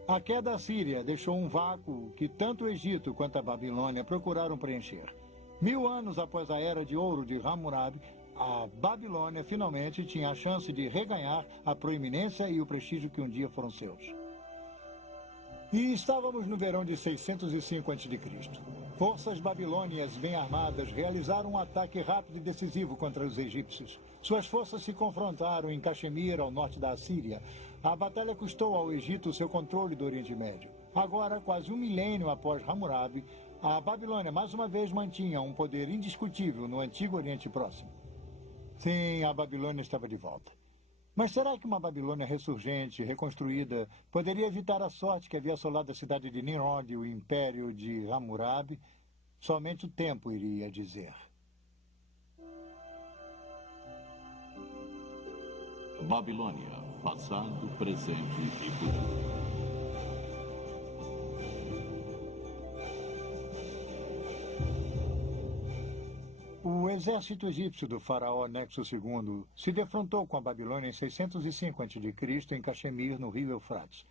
A queda assíria deixou um vácuo que tanto o Egito quanto a Babilônia procuraram preencher. 1000 anos após a Era de Ouro de Hammurabi, a Babilônia finalmente tinha a chance de reganhar a proeminência e o prestígio que um dia foram seus. E estávamos no verão de 605 a.C. Forças babilônias bem armadas realizaram um ataque rápido e decisivo contra os egípcios. Suas forças se confrontaram em Caxemir, ao norte da Assíria. A batalha custou ao Egito seu controle do Oriente Médio. Agora, quase um milênio após Hammurabi, a Babilônia mais uma vez mantinha um poder indiscutível no Antigo Oriente Próximo. Sim, a Babilônia estava de volta. Mas será que uma Babilônia ressurgente, reconstruída, poderia evitar a sorte que havia assolado a cidade de Nimrod e o império de Hammurabi? Somente o tempo iria dizer. Babilônia, passado, presente e futuro. O exército egípcio do faraó Nexo II se defrontou com a Babilônia em 605 a.C. em Caxemir, no rio Eufrates.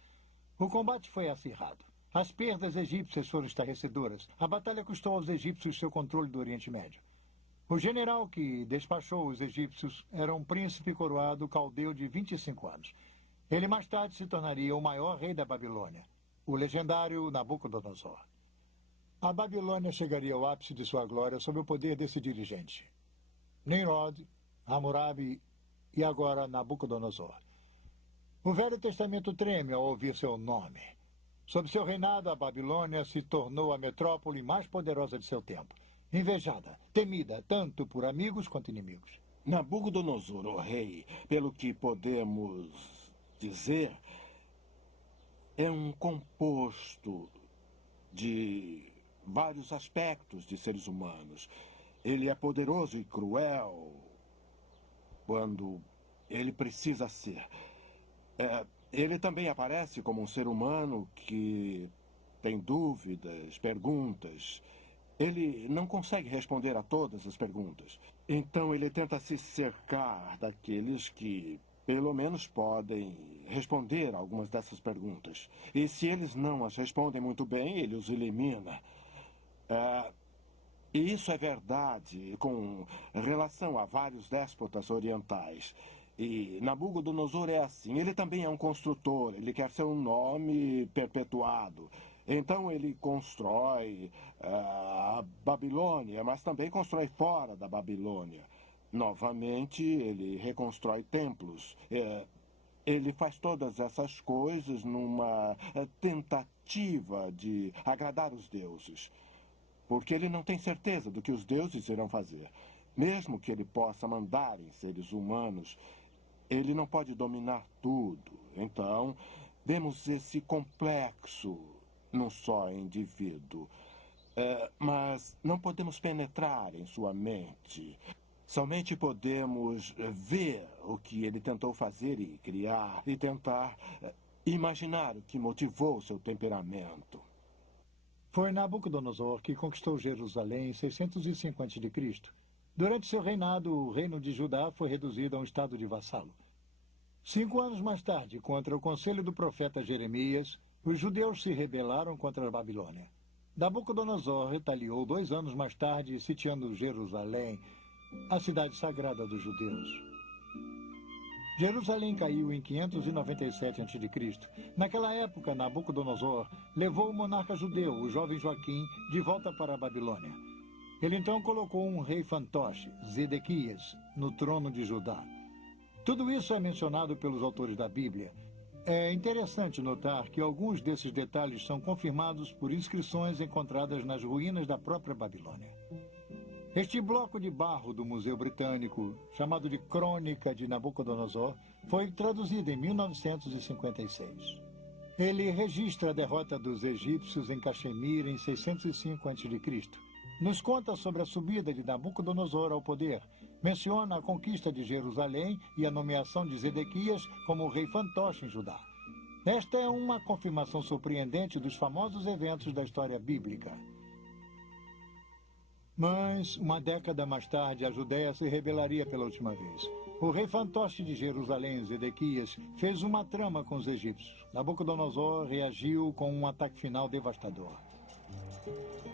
O combate foi acirrado. As perdas egípcias foram estarrecedoras. A batalha custou aos egípcios seu controle do Oriente Médio. O general que despachou os egípcios era um príncipe coroado caldeu de 25 anos. Ele mais tarde se tornaria o maior rei da Babilônia, o legendário Nabucodonosor. A Babilônia chegaria ao ápice de sua glória sob o poder desse dirigente. Nimrod, Hammurabi e agora Nabucodonosor. O Velho Testamento treme ao ouvir seu nome. Sob seu reinado, a Babilônia se tornou a metrópole mais poderosa de seu tempo. Invejada, temida tanto por amigos quanto inimigos. Nabucodonosor, o rei, pelo que podemos dizer, é um composto de vários aspectos de seres humanos. Ele é poderoso e cruel quando ele precisa ser. Ele também aparece como um ser humano que tem dúvidas, perguntas. Ele não consegue responder a todas as perguntas. Então ele tenta se cercar daqueles que, pelo menos, podem responder a algumas dessas perguntas. E se eles não as respondem muito bem, ele os elimina. E isso é verdade com relação a vários déspotas orientais. E Nabucodonosor é assim. Ele também é um construtor. Ele quer seu nome perpetuado. Então ele constrói a Babilônia, mas também constrói fora da Babilônia. Novamente, ele reconstrói templos. Ele faz todas essas coisas numa tentativa de agradar os deuses. Porque ele não tem certeza do que os deuses irão fazer. Mesmo que ele possa mandar em seres humanos, ele não pode dominar tudo. Então, vemos esse complexo num só indivíduo. Mas não podemos penetrar em sua mente. Somente podemos ver o que ele tentou fazer e criar, e tentar imaginar o que motivou seu temperamento. Foi Nabucodonosor que conquistou Jerusalém em 605 a.C. Durante seu reinado, o reino de Judá foi reduzido a um estado de vassalo. 5 anos mais tarde, contra o conselho do profeta Jeremias, os judeus se rebelaram contra a Babilônia. Nabucodonosor retaliou 2 anos mais tarde, sitiando Jerusalém, a cidade sagrada dos judeus. Jerusalém caiu em 597 a.C. Naquela época, Nabucodonosor levou o monarca judeu, o jovem Joaquim, de volta para a Babilônia. Ele então colocou um rei fantoche, Zedequias, no trono de Judá. Tudo isso é mencionado pelos autores da Bíblia. É interessante notar que alguns desses detalhes são confirmados por inscrições encontradas nas ruínas da própria Babilônia. Este bloco de barro do Museu Britânico, chamado de Crônica de Nabucodonosor, foi traduzido em 1956. Ele registra a derrota dos egípcios em Caxemira em 605 a.C. Nos conta sobre a subida de Nabucodonosor ao poder, menciona a conquista de Jerusalém e a nomeação de Zedequias como rei fantoche em Judá. Esta é uma confirmação surpreendente dos famosos eventos da história bíblica. Mas, uma década mais tarde, a Judéia se rebelaria pela última vez. O rei fantoche de Jerusalém, Zedequias, fez uma trama com os egípcios. Nabucodonosor reagiu com um ataque final devastador.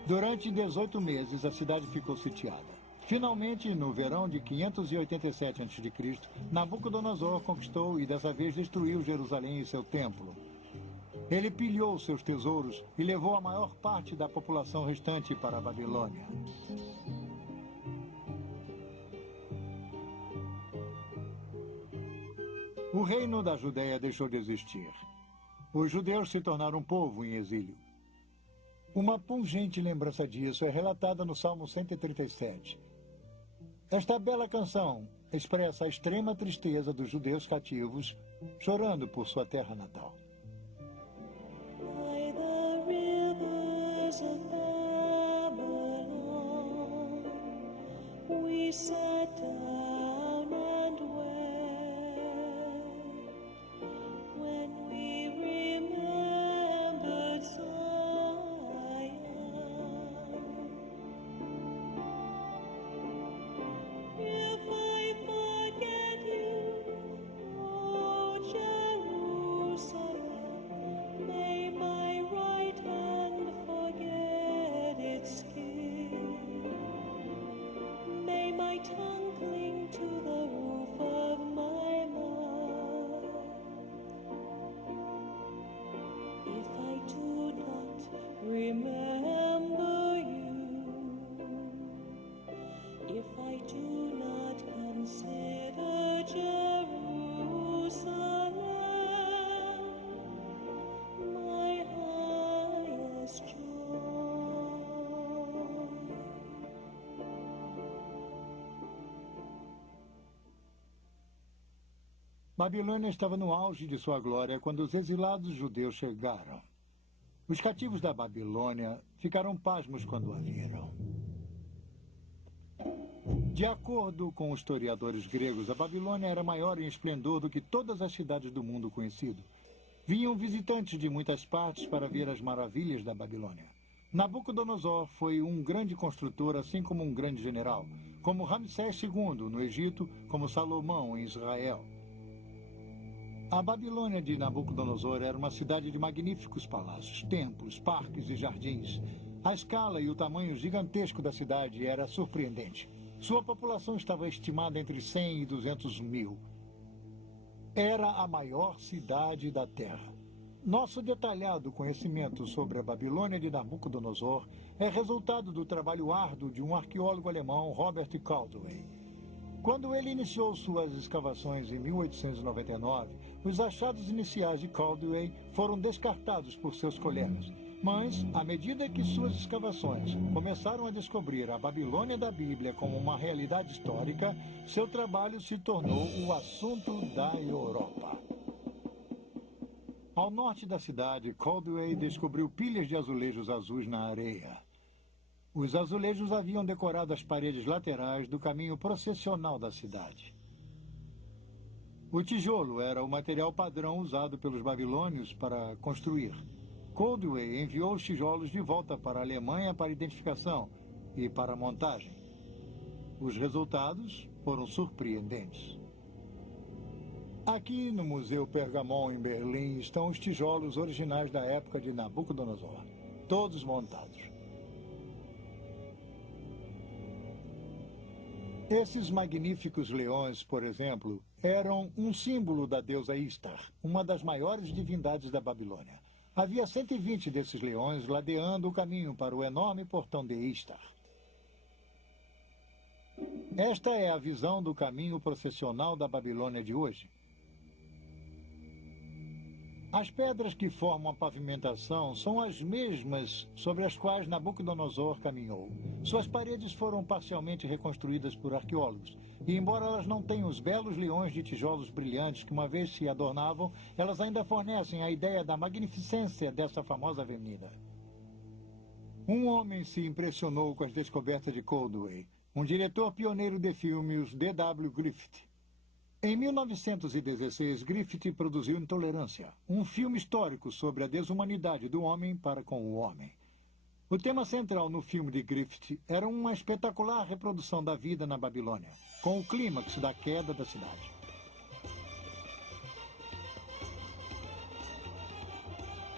Durante 18 meses, a cidade ficou sitiada. Finalmente, no verão de 587 a.C., Nabucodonosor conquistou e dessa vez destruiu Jerusalém e seu templo. Ele pilhou seus tesouros e levou a maior parte da população restante para a Babilônia. O reino da Judéia deixou de existir. Os judeus se tornaram um povo em exílio. Uma pungente lembrança disso é relatada no Salmo 137. Esta bela canção expressa a extrema tristeza dos judeus cativos, chorando por sua terra natal. By the rivers of Babylon, we sat down and wept when we remembered Zion. If I forget you, O Jerusalem, may my right hand forget its skill. May my tongue cling Babilônia estava no auge de sua glória quando os exilados judeus chegaram. Os cativos da Babilônia ficaram pasmos quando a viram. De acordo com os historiadores gregos, a Babilônia era maior em esplendor do que todas as cidades do mundo conhecido. Vinham visitantes de muitas partes para ver as maravilhas da Babilônia. Nabucodonosor foi um grande construtor, assim como um grande general, como Ramsés II no Egito, como Salomão em Israel. A Babilônia de Nabucodonosor era uma cidade de magníficos palácios, templos, parques e jardins. A escala e o tamanho gigantesco da cidade era surpreendente. Sua população estava estimada entre 100 e 200 mil. Era a maior cidade da Terra. Nosso detalhado conhecimento sobre a Babilônia de Nabucodonosor é resultado do trabalho árduo de um arqueólogo alemão, Robert Caldwell. Quando ele iniciou suas escavações em 1899, os achados iniciais de Caldwell foram descartados por seus colegas. Mas, à medida que suas escavações começaram a descobrir a Babilônia da Bíblia como uma realidade histórica, seu trabalho se tornou o assunto da Europa. Ao norte da cidade, Caldwell descobriu pilhas de azulejos azuis na areia. Os azulejos haviam decorado as paredes laterais do caminho processional da cidade. O tijolo era o material padrão usado pelos babilônios para construir. Caldwell enviou os tijolos de volta para a Alemanha para identificação e para montagem. Os resultados foram surpreendentes. Aqui no Museu Pergamon, em Berlim, estão os tijolos originais da época de Nabucodonosor, todos montados. Esses magníficos leões, por exemplo, eram um símbolo da deusa Istar, uma das maiores divindades da Babilônia. Havia 120 desses leões ladeando o caminho para o enorme portão de Istar. Esta é a visão do caminho processional da Babilônia de hoje. As pedras que formam a pavimentação são as mesmas sobre as quais Nabucodonosor caminhou. Suas paredes foram parcialmente reconstruídas por arqueólogos, e embora elas não tenham os belos leões de tijolos brilhantes que uma vez se adornavam, elas ainda fornecem a ideia da magnificência dessa famosa avenida. Um homem se impressionou com as descobertas de Caldwell, um diretor pioneiro de filmes, D.W. Griffith. Em 1916, Griffith produziu Intolerância, um filme histórico sobre a desumanidade do homem para com o homem. O tema central no filme de Griffith era uma espetacular reprodução da vida na Babilônia, com o clímax da queda da cidade.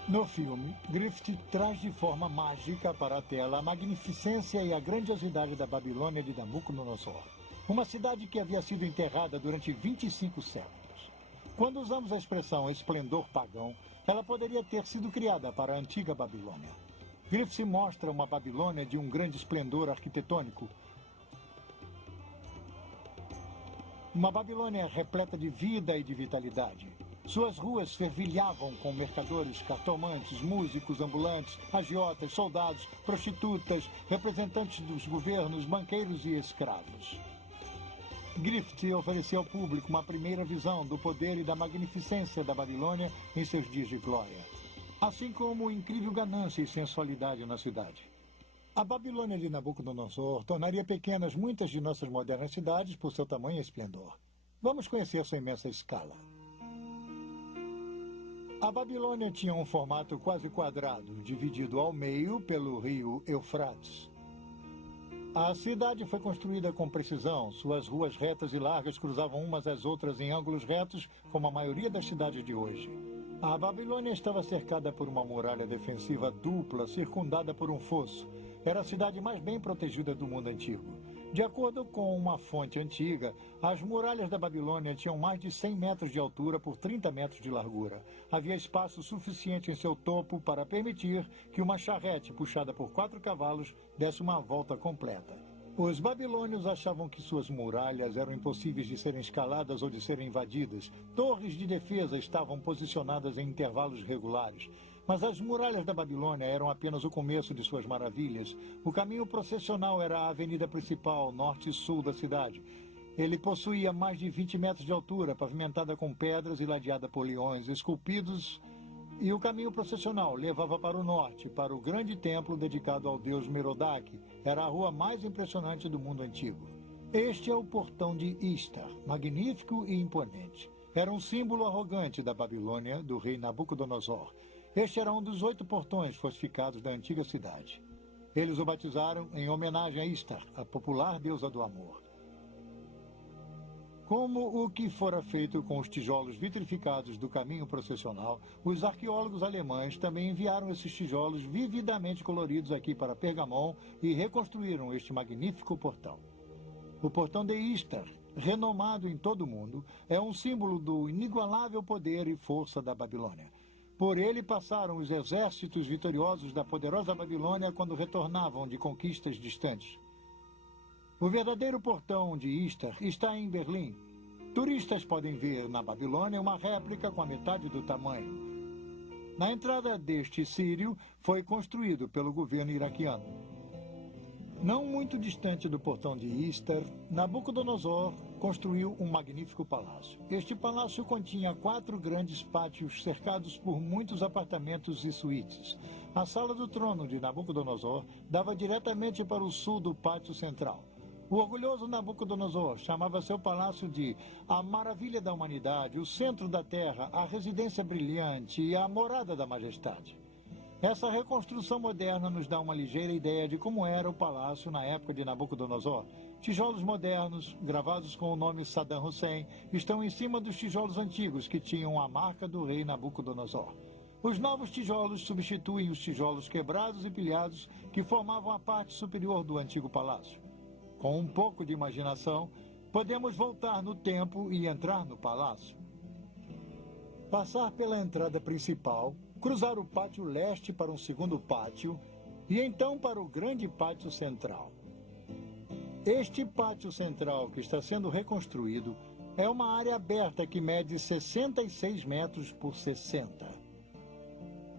No filme, Griffith traz de forma mágica para a tela a magnificência e a grandiosidade da Babilônia de Nabucodonosor. Uma cidade que havia sido enterrada durante 25 séculos. Quando usamos a expressão esplendor pagão, ela poderia ter sido criada para a antiga Babilônia. Griffith mostra uma Babilônia de um grande esplendor arquitetônico. Uma Babilônia repleta de vida e de vitalidade. Suas ruas fervilhavam com mercadores, cartomantes, músicos ambulantes, agiotas, soldados, prostitutas, representantes dos governos, banqueiros e escravos. Griffith ofereceu ao público uma primeira visão do poder e da magnificência da Babilônia em seus dias de glória, assim como incrível ganância e sensualidade na cidade. A Babilônia de Nabucodonosor tornaria pequenas muitas de nossas modernas cidades por seu tamanho e esplendor. Vamos conhecer sua imensa escala. A Babilônia tinha um formato quase quadrado, dividido ao meio pelo rio Eufrates. A cidade foi construída com precisão. Suas ruas retas e largas cruzavam umas às outras em ângulos retos, como a maioria das cidades de hoje. A Babilônia estava cercada por uma muralha defensiva dupla, circundada por um fosso. Era a cidade mais bem protegida do mundo antigo. De acordo com uma fonte antiga, as muralhas da Babilônia tinham mais de 100 metros de altura por 30 metros de largura. Havia espaço suficiente em seu topo para permitir que uma charrete puxada por 4 cavalos desse uma volta completa. Os babilônios achavam que suas muralhas eram impossíveis de serem escaladas ou de serem invadidas. Torres de defesa estavam posicionadas em intervalos regulares. Mas as muralhas da Babilônia eram apenas o começo de suas maravilhas. O caminho processional era a avenida principal, norte e sul da cidade. Ele possuía mais de 20 metros de altura, pavimentada com pedras e ladeada por leões esculpidos, e o caminho processional levava para o norte, para o grande templo dedicado ao deus Merodach. Era a rua mais impressionante do mundo antigo. Este é o portão de Istar, magnífico e imponente. Era um símbolo arrogante da Babilônia, do rei Nabucodonosor. Este era um dos 8 portões fortificados da antiga cidade. Eles o batizaram em homenagem a Istar, a popular deusa do amor. Como o que fora feito com os tijolos vitrificados do caminho processional, os arqueólogos alemães também enviaram esses tijolos vividamente coloridos aqui para Pergamon e reconstruíram este magnífico portão. O portão de Istar, renomado em todo o mundo, é um símbolo do inigualável poder e força da Babilônia. Por ele passaram os exércitos vitoriosos da poderosa Babilônia quando retornavam de conquistas distantes. O verdadeiro portão de Istar está em Berlim. Turistas podem ver na Babilônia uma réplica com a metade do tamanho. Na entrada deste sírio foi construído pelo governo iraquiano. Não muito distante do portão de Istar, Nabucodonosor construiu um magnífico palácio. Este palácio continha 4 grandes pátios cercados por muitos apartamentos e suítes. A sala do trono de Nabucodonosor dava diretamente para o sul do pátio central. O orgulhoso Nabucodonosor chamava seu palácio de a maravilha da humanidade, o centro da terra, a residência brilhante e a morada da majestade. Essa reconstrução moderna nos dá uma ligeira ideia de como era o palácio na época de Nabucodonosor. Tijolos modernos, gravados com o nome Saddam Hussein, estão em cima dos tijolos antigos que tinham a marca do rei Nabucodonosor. Os novos tijolos substituem os tijolos quebrados e pilhados que formavam a parte superior do antigo palácio. Com um pouco de imaginação, podemos voltar no tempo e entrar no palácio. Passar pela entrada principal, cruzar o pátio leste para um segundo pátio e então para o grande pátio central. Este pátio central que está sendo reconstruído é uma área aberta que mede 66 metros por 60.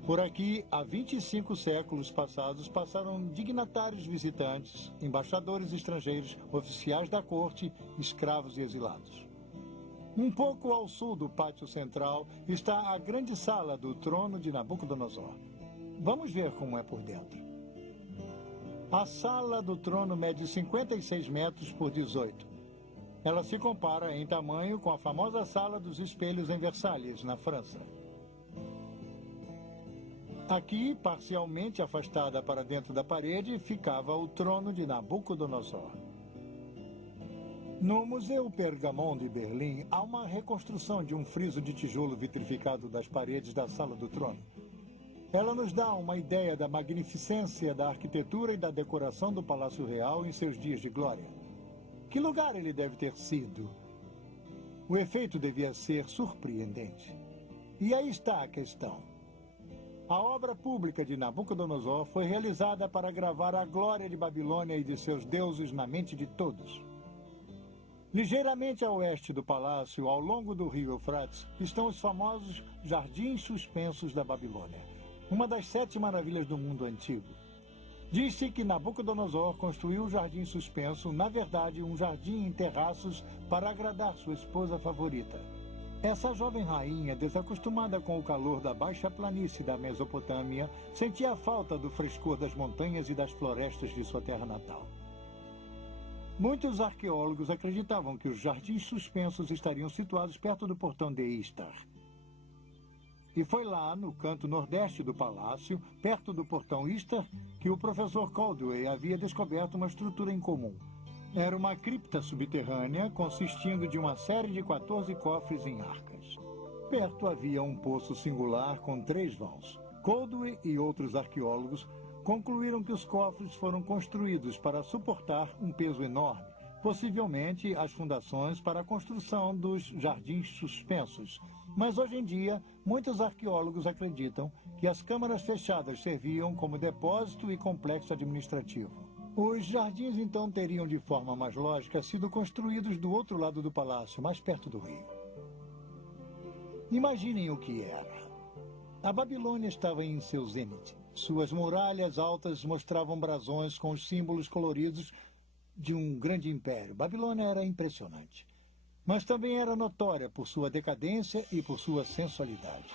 Por aqui, há 25 séculos passados, passaram dignatários visitantes, embaixadores estrangeiros, oficiais da corte, escravos e exilados. Um pouco ao sul do pátio central está a grande sala do trono de Nabucodonosor. Vamos ver como é por dentro. A sala do trono mede 56 metros por 18. Ela se compara em tamanho com a famosa Sala dos Espelhos em Versalhes, na França. Aqui, parcialmente afastada para dentro da parede, ficava o trono de Nabucodonosor. No Museu Pergamon de Berlim, há uma reconstrução de um friso de tijolo vitrificado das paredes da Sala do Trono. Ela nos dá uma ideia da magnificência da arquitetura e da decoração do Palácio Real em seus dias de glória. Que lugar ele deve ter sido? O efeito devia ser surpreendente. E aí está a questão. A obra pública de Nabucodonosor foi realizada para gravar a glória de Babilônia e de seus deuses na mente de todos. Ligeiramente a oeste do palácio, ao longo do rio Eufrates, estão os famosos Jardins Suspensos da Babilônia, uma das 7 maravilhas do mundo antigo. Diz-se que Nabucodonosor construiu o Jardim Suspenso, na verdade um jardim em terraços, para agradar sua esposa favorita. Essa jovem rainha, desacostumada com o calor da baixa planície da Mesopotâmia, sentia a falta do frescor das montanhas e das florestas de sua terra natal. Muitos arqueólogos acreditavam que os jardins suspensos estariam situados perto do portão de Istar. E foi lá, no canto nordeste do palácio, perto do portão Istar, que o professor Caldwell havia descoberto uma estrutura incomum. Era uma cripta subterrânea consistindo de uma série de 14 cofres em arcas. Perto havia um poço singular com 3 vãos. Caldwell e outros arqueólogos concluíram que os cofres foram construídos para suportar um peso enorme, possivelmente as fundações para a construção dos jardins suspensos. Mas hoje em dia, muitos arqueólogos acreditam que as câmaras fechadas serviam como depósito e complexo administrativo. Os jardins, então, teriam, de forma mais lógica, sido construídos do outro lado do palácio, mais perto do rio. Imaginem o que era. A Babilônia estava em seu zênite. Suas muralhas altas mostravam brasões com os símbolos coloridos de um grande império. Babilônia era impressionante, mas também era notória por sua decadência e por sua sensualidade.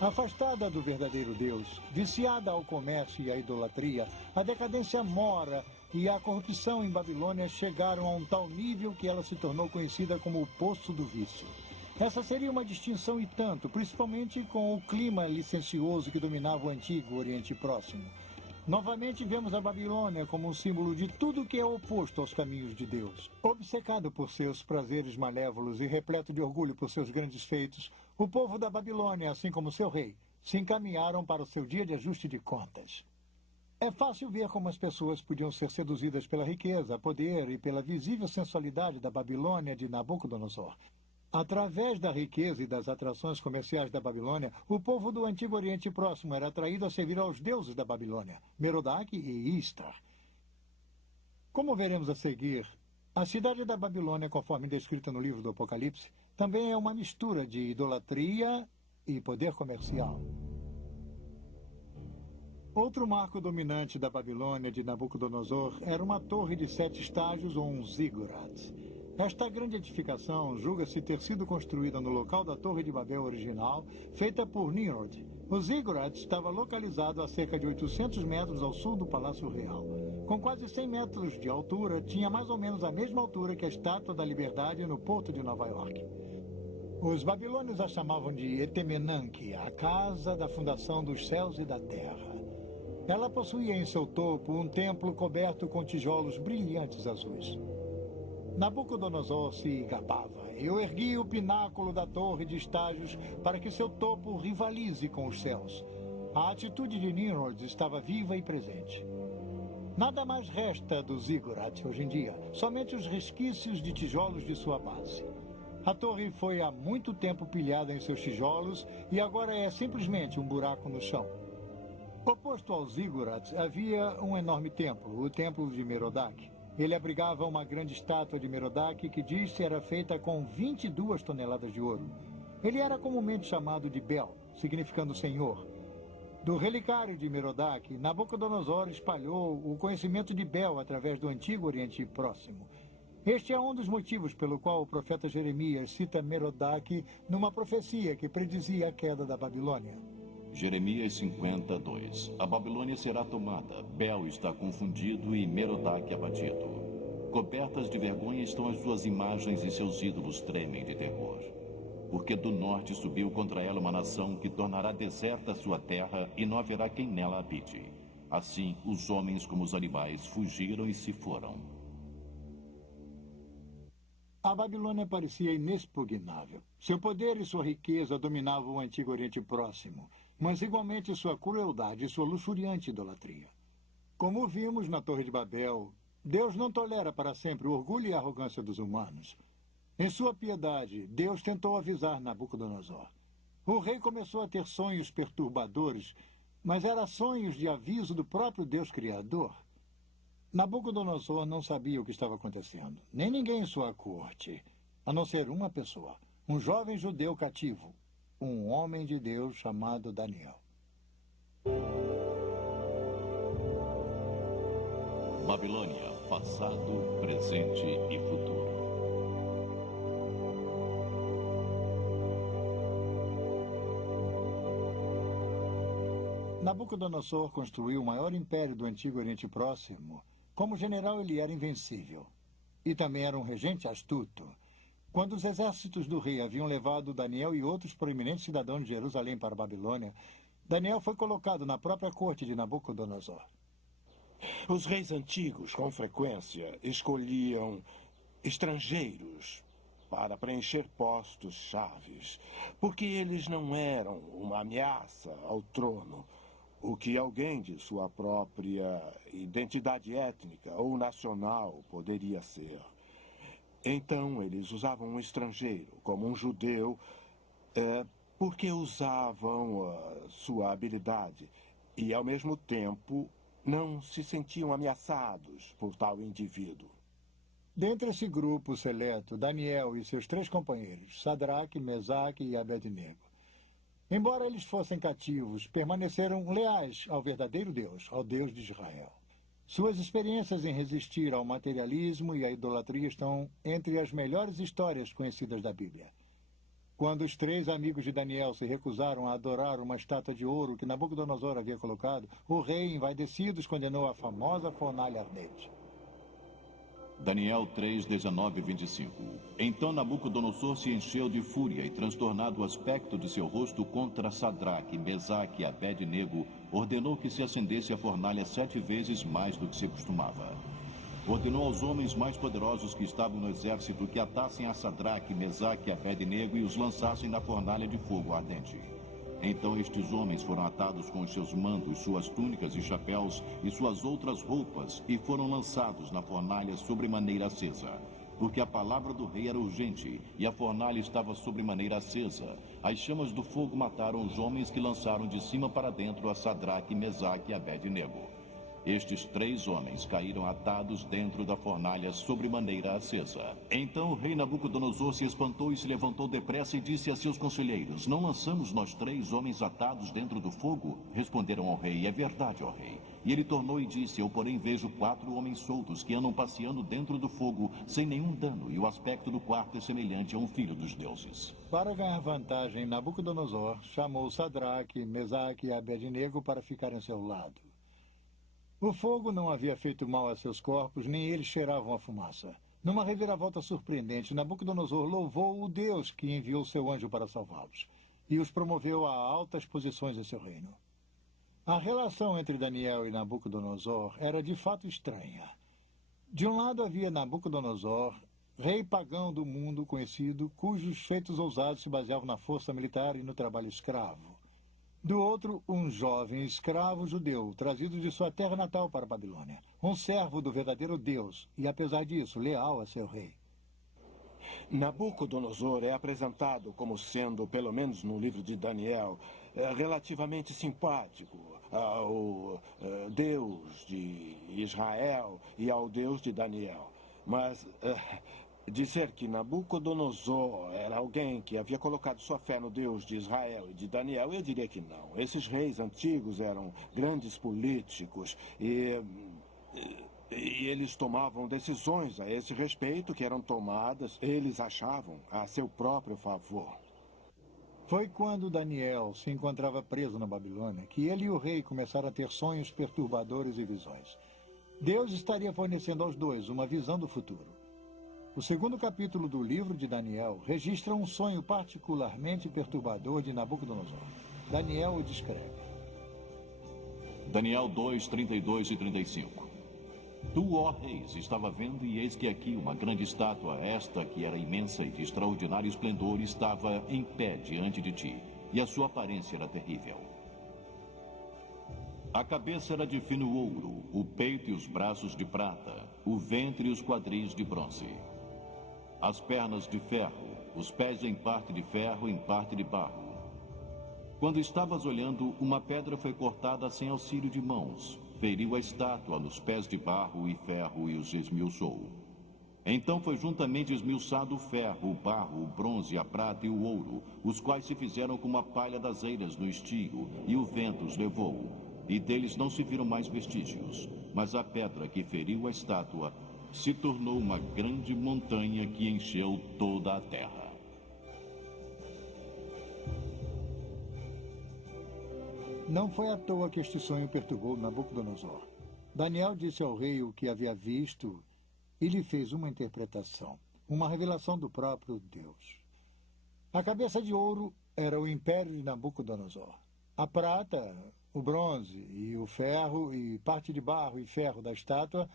Afastada do verdadeiro Deus, viciada ao comércio e à idolatria, a decadência mora e a corrupção em Babilônia chegaram a um tal nível que ela se tornou conhecida como o Poço do Vício. Essa seria uma distinção e tanto, principalmente com o clima licencioso que dominava o antigo Oriente Próximo. Novamente vemos a Babilônia como um símbolo de tudo que é oposto aos caminhos de Deus. Obcecado por seus prazeres malévolos e repleto de orgulho por seus grandes feitos, o povo da Babilônia, assim como seu rei, se encaminharam para o seu dia de ajuste de contas. É fácil ver como as pessoas podiam ser seduzidas pela riqueza, poder e pela visível sensualidade da Babilônia de Nabucodonosor. Através da riqueza e das atrações comerciais da Babilônia, o povo do Antigo Oriente Próximo era atraído a servir aos deuses da Babilônia, Merodach e Istar. Como veremos a seguir, a cidade da Babilônia, conforme descrita no livro do Apocalipse, também é uma mistura de idolatria e poder comercial. Outro marco dominante da Babilônia de Nabucodonosor era uma torre de 7 estágios ou um ziggurat. Esta grande edificação julga-se ter sido construída no local da Torre de Babel original, feita por Nimrod. O ziggurat estava localizado a cerca de 800 metros ao sul do Palácio Real. Com quase 100 metros de altura, tinha mais ou menos a mesma altura que a Estátua da Liberdade no Porto de Nova York. Os babilônios a chamavam de Etemenanque, a casa da fundação dos céus e da terra. Ela possuía em seu topo um templo coberto com tijolos brilhantes azuis. Nabucodonosor se gabava. Eu ergui o pináculo da torre de estágios para que seu topo rivalize com os céus. A atitude de Nimrod estava viva e presente. Nada mais resta do ziggurat hoje em dia, somente os resquícios de tijolos de sua base. A torre foi há muito tempo pilhada em seus tijolos e agora é simplesmente um buraco no chão. Oposto ao ziggurat havia um enorme templo, o Templo de Merodach. Ele abrigava uma grande estátua de Merodach que diz-se era feita com 22 toneladas de ouro. Ele era comumente chamado de Bel, significando Senhor. Do relicário de Merodach, Nabucodonosor espalhou o conhecimento de Bel através do Antigo Oriente Próximo. Este é um dos motivos pelo qual o profeta Jeremias cita Merodach numa profecia que predizia a queda da Babilônia. Jeremias 52. A Babilônia será tomada, Bel está confundido e Merodach abatido. Cobertas de vergonha estão as suas imagens e seus ídolos tremem de terror. Porque do norte subiu contra ela uma nação que tornará deserta a sua terra e não haverá quem nela habite. Assim, os homens como os animais fugiram e se foram. A Babilônia parecia inexpugnável. Seu poder e sua riqueza dominavam o Antigo Oriente Próximo, mas igualmente sua crueldade e sua luxuriante idolatria. Como vimos na Torre de Babel, Deus não tolera para sempre o orgulho e a arrogância dos humanos. Em sua piedade, Deus tentou avisar Nabucodonosor. O rei começou a ter sonhos perturbadores, mas eram sonhos de aviso do próprio Deus Criador. Nabucodonosor não sabia o que estava acontecendo, nem ninguém em sua corte, a não ser uma pessoa, um jovem judeu cativo, um homem de Deus chamado Daniel. Babilônia, passado, presente e futuro. Nabucodonosor construiu o maior império do Antigo Oriente Próximo. Como general, ele era invencível. E também era um regente astuto. Quando os exércitos do rei haviam levado Daniel e outros proeminentes cidadãos de Jerusalém para a Babilônia, Daniel foi colocado na própria corte de Nabucodonosor. Os reis antigos, com frequência, escolhiam estrangeiros para preencher postos chaves, porque eles não eram uma ameaça ao trono, o que alguém de sua própria identidade étnica ou nacional poderia ser. Então, eles usavam um estrangeiro, como um judeu, porque usavam sua habilidade e, ao mesmo tempo, não se sentiam ameaçados por tal indivíduo. Dentre esse grupo seleto, Daniel e seus 3 companheiros, Sadraque, Mesaque e Abednego. Embora eles fossem cativos, permaneceram leais ao verdadeiro Deus, ao Deus de Israel. Suas experiências em resistir ao materialismo e à idolatria estão entre as melhores histórias conhecidas da Bíblia. Quando os 3 amigos de Daniel se recusaram a adorar uma estátua de ouro que Nabucodonosor havia colocado, o rei, envaidecido, os condenou à famosa fornalha ardente. Daniel 3, 19 e 25. Então Nabucodonosor se encheu de fúria e, transtornado o aspecto de seu rosto contra Sadraque, Mesaque e Abed-nego, ordenou que se acendesse a fornalha 7 vezes mais do que se costumava. Ordenou aos homens mais poderosos que estavam no exército que atassem a Sadraque, Mesaque e Abed-nego e os lançassem na fornalha de fogo ardente. Então estes homens foram atados com os seus mantos, suas túnicas e chapéus e suas outras roupas e foram lançados na fornalha sobremaneira acesa. Porque a palavra do rei era urgente e a fornalha estava sobremaneira acesa. As chamas do fogo mataram os homens que lançaram de cima para dentro a Sadraque, Mesaque e Abed-nego. Estes 3 homens caíram atados dentro da fornalha sobremaneira acesa. Então o rei Nabucodonosor se espantou e se levantou depressa e disse a seus conselheiros: Não lançamos nós 3 homens atados dentro do fogo? Responderam ao rei: É verdade, ó rei. E ele tornou e disse: Eu, porém, vejo 4 homens soltos que andam passeando dentro do fogo sem nenhum dano, e o aspecto do quarto é semelhante a um filho dos deuses. Para ganhar vantagem, Nabucodonosor chamou Sadraque, Mesaque e Abed-nego para ficar em seu lado. O fogo não havia feito mal a seus corpos, nem eles cheiravam a fumaça. Numa reviravolta surpreendente, Nabucodonosor louvou o Deus que enviou seu anjo para salvá-los e os promoveu a altas posições em seu reino. A relação entre Daniel e Nabucodonosor era de fato estranha. De um lado havia Nabucodonosor, rei pagão do mundo conhecido, cujos feitos ousados se baseavam na força militar e no trabalho escravo. Do outro, um jovem escravo judeu, trazido de sua terra natal para a Babilônia. Um servo do verdadeiro Deus e, apesar disso, leal a seu rei. Nabucodonosor é apresentado como sendo, pelo menos no livro de Daniel, relativamente simpático ao Deus de Israel e ao Deus de Daniel. Mas dizer que Nabucodonosor era alguém que havia colocado sua fé no Deus de Israel e de Daniel, eu diria que não. Esses reis antigos eram grandes políticos e eles tomavam decisões a esse respeito que eram tomadas, eles achavam, a seu próprio favor. Foi quando Daniel se encontrava preso na Babilônia que ele e o rei começaram a ter sonhos perturbadores e visões. Deus estaria fornecendo aos dois uma visão do futuro. O 2º capítulo do livro de Daniel registra um sonho particularmente perturbador de Nabucodonosor. Daniel o descreve. Daniel 2, 32 e 35. Tu, ó reis, estava vendo, e eis que aqui uma grande estátua, esta que era imensa e de extraordinário esplendor, estava em pé diante de ti, e a sua aparência era terrível. A cabeça era de fino ouro, o peito e os braços de prata, o ventre e os quadris de bronze. As pernas de ferro, os pés em parte de ferro, em parte de barro. Quando estavas olhando, uma pedra foi cortada sem auxílio de mãos, feriu a estátua nos pés de barro e ferro e os esmiuçou. Então foi juntamente esmiuçado o ferro, o barro, o bronze, a prata e o ouro, os quais se fizeram como a palha das eiras no estio, e o vento os levou. E deles não se viram mais vestígios, mas a pedra que feriu a estátua se tornou uma grande montanha que encheu toda a terra. Não foi à toa que este sonho perturbou Nabucodonosor. Daniel disse ao rei o que havia visto e lhe fez uma interpretação, uma revelação do próprio Deus. A cabeça de ouro era o império de Nabucodonosor. A prata, o bronze e o ferro e parte de barro e ferro da estátua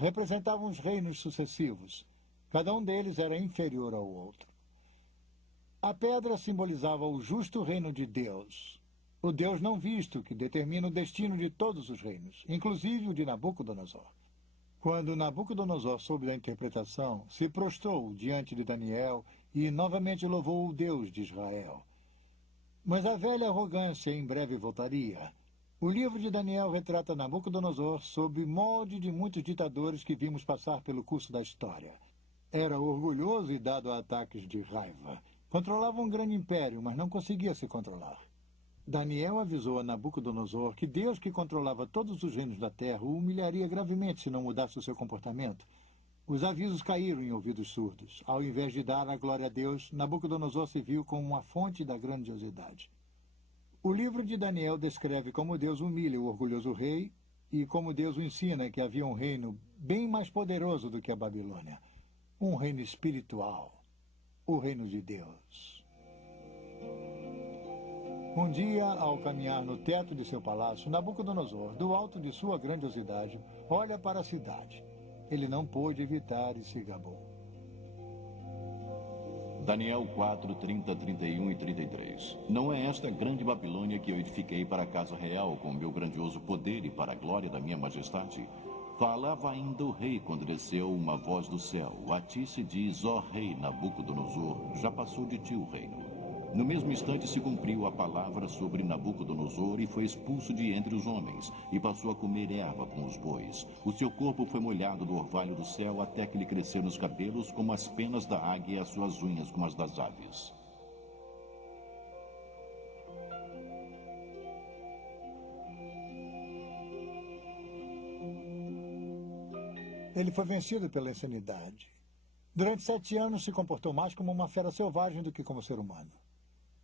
representavam os reinos sucessivos. Cada um deles era inferior ao outro. A pedra simbolizava o justo reino de Deus, o Deus não visto que determina o destino de todos os reinos, inclusive o de Nabucodonosor. Quando Nabucodonosor soube da interpretação, se prostrou diante de Daniel e novamente louvou o Deus de Israel. Mas a velha arrogância em breve voltaria. O livro de Daniel retrata Nabucodonosor sob molde de muitos ditadores que vimos passar pelo curso da história. Era orgulhoso e dado a ataques de raiva. Controlava um grande império, mas não conseguia se controlar. Daniel avisou a Nabucodonosor que Deus, que controlava todos os reinos da terra, o humilharia gravemente se não mudasse o seu comportamento. Os avisos caíram em ouvidos surdos. Ao invés de dar a glória a Deus, Nabucodonosor se viu como uma fonte da grandiosidade. O livro de Daniel descreve como Deus humilha o orgulhoso rei e como Deus o ensina que havia um reino bem mais poderoso do que a Babilônia. Um reino espiritual. O reino de Deus. Um dia, ao caminhar no teto de seu palácio, Nabucodonosor, do alto de sua grandiosidade, olha para a cidade. Ele não pôde evitar e se gabou. Daniel 4, 30, 31 e 33. Não é esta grande Babilônia que eu edifiquei para a casa real com meu grandioso poder e para a glória da minha majestade? Falava ainda o rei quando desceu uma voz do céu. A ti se diz, ó rei Nabucodonosor, já passou de ti o reino. No mesmo instante se cumpriu a palavra sobre Nabucodonosor e foi expulso de entre os homens, e passou a comer erva com os bois. O seu corpo foi molhado do orvalho do céu até que lhe cresceram os cabelos como as penas da águia e as suas unhas como as das aves. Ele foi vencido pela insanidade. Durante 7 anos se comportou mais como uma fera selvagem do que como ser humano.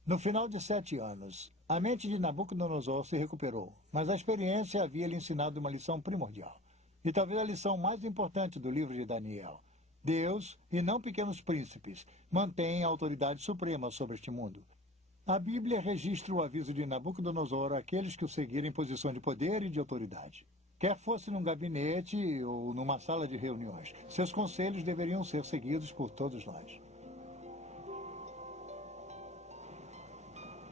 No final de 7 anos, a mente de Nabucodonosor se recuperou, mas a experiência havia lhe ensinado uma lição primordial. E talvez a lição mais importante do livro de Daniel. Deus, e não pequenos príncipes, mantém a autoridade suprema sobre este mundo. A Bíblia registra o aviso de Nabucodonosor àqueles que o seguirem em posição de poder e de autoridade. Quer fosse num gabinete ou numa sala de reuniões, seus conselhos deveriam ser seguidos por todos nós.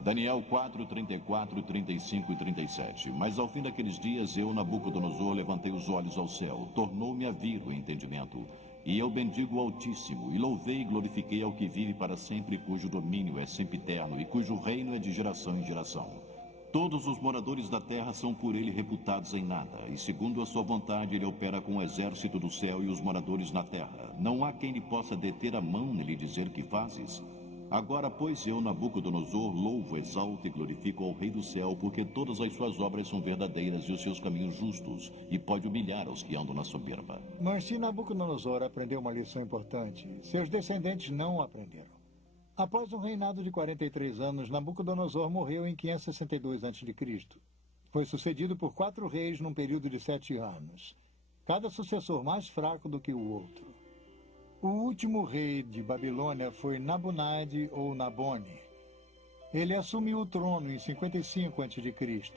Daniel 4, 34, 35 e 37. Mas ao fim daqueles dias, eu, Nabucodonosor, levantei os olhos ao céu. Tornou-me a vir o entendimento. E eu bendigo o Altíssimo, e louvei e glorifiquei ao que vive para sempre, cujo domínio é sempiterno, e cujo reino é de geração em geração. Todos os moradores da terra são por ele reputados em nada, e segundo a sua vontade ele opera com o exército do céu e os moradores na terra. Não há quem lhe possa deter a mão e lhe dizer que fazes. Agora, pois, eu, Nabucodonosor, louvo, exalto e glorifico ao Rei do céu, porque todas as suas obras são verdadeiras e os seus caminhos justos, e pode humilhar os que andam na soberba. Mas se Nabucodonosor aprendeu uma lição importante, seus descendentes não aprenderam. Após um reinado de 43 anos, Nabucodonosor morreu em 562 a.C. Foi sucedido por 4 reis num período de 7 anos, cada sucessor mais fraco do que o outro. O último rei de Babilônia foi Nabonide ou Nabone. Ele assumiu o trono em 55 a.C.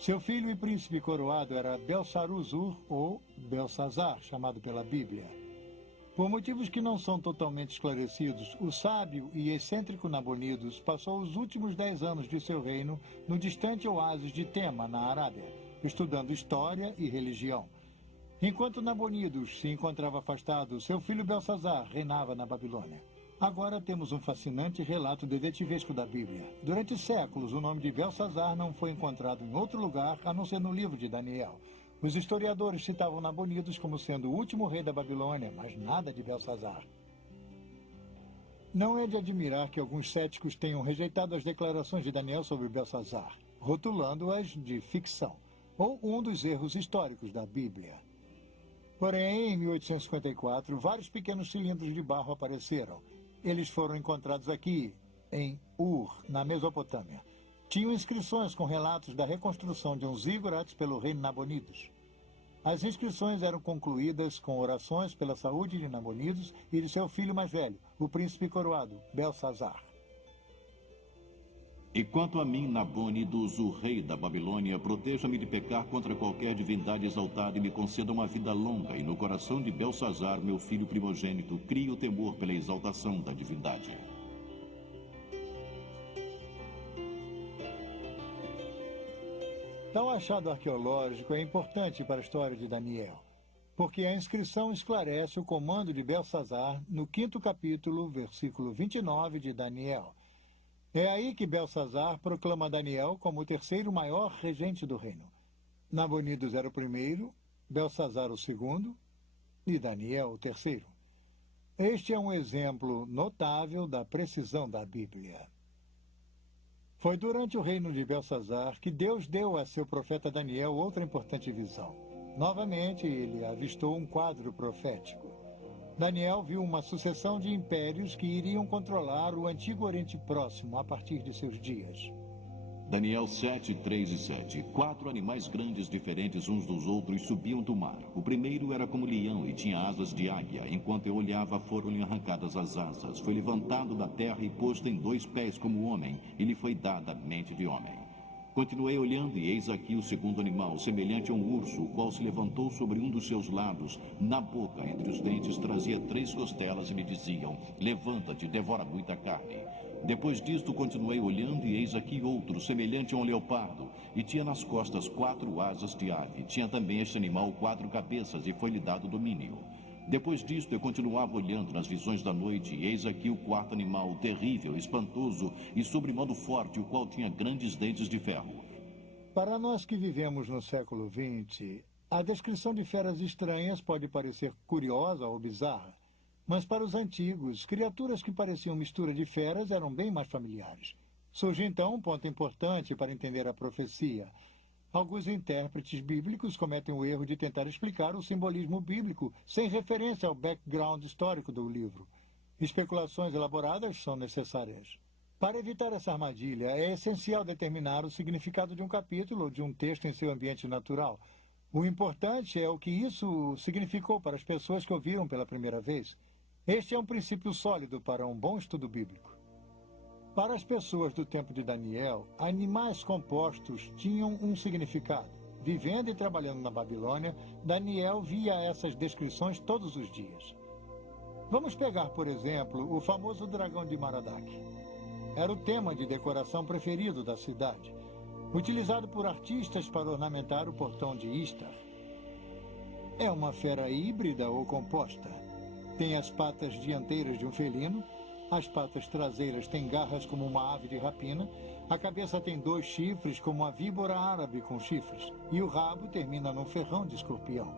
Seu filho e príncipe coroado era Belsaruzur ou Belsazar, chamado pela Bíblia. Por motivos que não são totalmente esclarecidos, o sábio e excêntrico Nabonidos passou os últimos 10 anos de seu reino no distante oásis de Tema, na Arábia, estudando história e religião. Enquanto Nabonidos se encontrava afastado, seu filho Belsazar reinava na Babilônia. Agora temos um fascinante relato detetivesco da Bíblia. Durante séculos, o nome de Belsazar não foi encontrado em outro lugar a não ser no livro de Daniel. Os historiadores citavam Nabonidos como sendo o último rei da Babilônia, mas nada de Belsazar. Não é de admirar que alguns céticos tenham rejeitado as declarações de Daniel sobre Belsazar, rotulando-as de ficção, ou um dos erros históricos da Bíblia. Porém, em 1854, vários pequenos cilindros de barro apareceram. Eles foram encontrados aqui, em Ur, na Mesopotâmia. Tinham inscrições com relatos da reconstrução de um zigurats pelo rei Nabonidos. As inscrições eram concluídas com orações pela saúde de Nabonidos e de seu filho mais velho, o príncipe coroado, Belsazar. E quanto a mim, Nabonidos, o rei da Babilônia, proteja-me de pecar contra qualquer divindade exaltada e me conceda uma vida longa, e no coração de Belsazar, meu filho primogênito, crie o temor pela exaltação da divindade. Tal achado arqueológico é importante para a história de Daniel, porque a inscrição esclarece o comando de Belsazar no 5º capítulo, versículo 29 de Daniel. É aí que Belsazar proclama Daniel como o 3º maior regente do reino. Nabonidos era o primeiro, Belsazar o 2º e Daniel o 3º. Este é um exemplo notável da precisão da Bíblia. Foi durante o reino de Belsazar que Deus deu a seu profeta Daniel outra importante visão. Novamente, ele avistou um quadro profético. Daniel viu uma sucessão de impérios que iriam controlar o antigo Oriente Próximo a partir de seus dias. Daniel 7, 3 e 7. 4 animais grandes diferentes uns dos outros subiam do mar. O primeiro era como leão e tinha asas de águia. Enquanto eu olhava, foram-lhe arrancadas as asas. Foi levantado da terra e posto em 2 pés como homem, e lhe foi dada a mente de homem. Continuei olhando, e eis aqui o segundo animal, semelhante a um urso, o qual se levantou sobre um dos seus lados. Na boca, entre os dentes, trazia 3 costelas e me diziam: levanta-te, devora muita carne. Depois disto, continuei olhando, e eis aqui outro, semelhante a um leopardo, e tinha nas costas 4 asas de ave. Tinha também este animal 4 cabeças, e foi-lhe dado domínio. Depois disto, eu continuava olhando nas visões da noite, e eis aqui o 4º animal, terrível, espantoso e sobremodo forte, o qual tinha grandes dentes de ferro. Para nós que vivemos no século XX, a descrição de feras estranhas pode parecer curiosa ou bizarra. Mas para os antigos, criaturas que pareciam mistura de feras eram bem mais familiares. Surge então um ponto importante para entender a profecia. Alguns intérpretes bíblicos cometem o erro de tentar explicar o simbolismo bíblico sem referência ao background histórico do livro. Especulações elaboradas são necessárias. Para evitar essa armadilha, é essencial determinar o significado de um capítulo ou de um texto em seu ambiente natural. O importante é o que isso significou para as pessoas que ouviram pela primeira vez. Este é um princípio sólido para um bom estudo bíblico. Para as pessoas do tempo de Daniel, animais compostos tinham um significado. Vivendo e trabalhando na Babilônia, Daniel via essas descrições todos os dias. Vamos pegar, por exemplo, o famoso dragão de Maradak. Era o tema de decoração preferido da cidade, utilizado por artistas para ornamentar o portão de Istar. É uma fera híbrida ou composta. Tem as patas dianteiras de um felino, as patas traseiras têm garras como uma ave de rapina, a cabeça tem 2 chifres como a víbora árabe com chifres, e o rabo termina num ferrão de escorpião.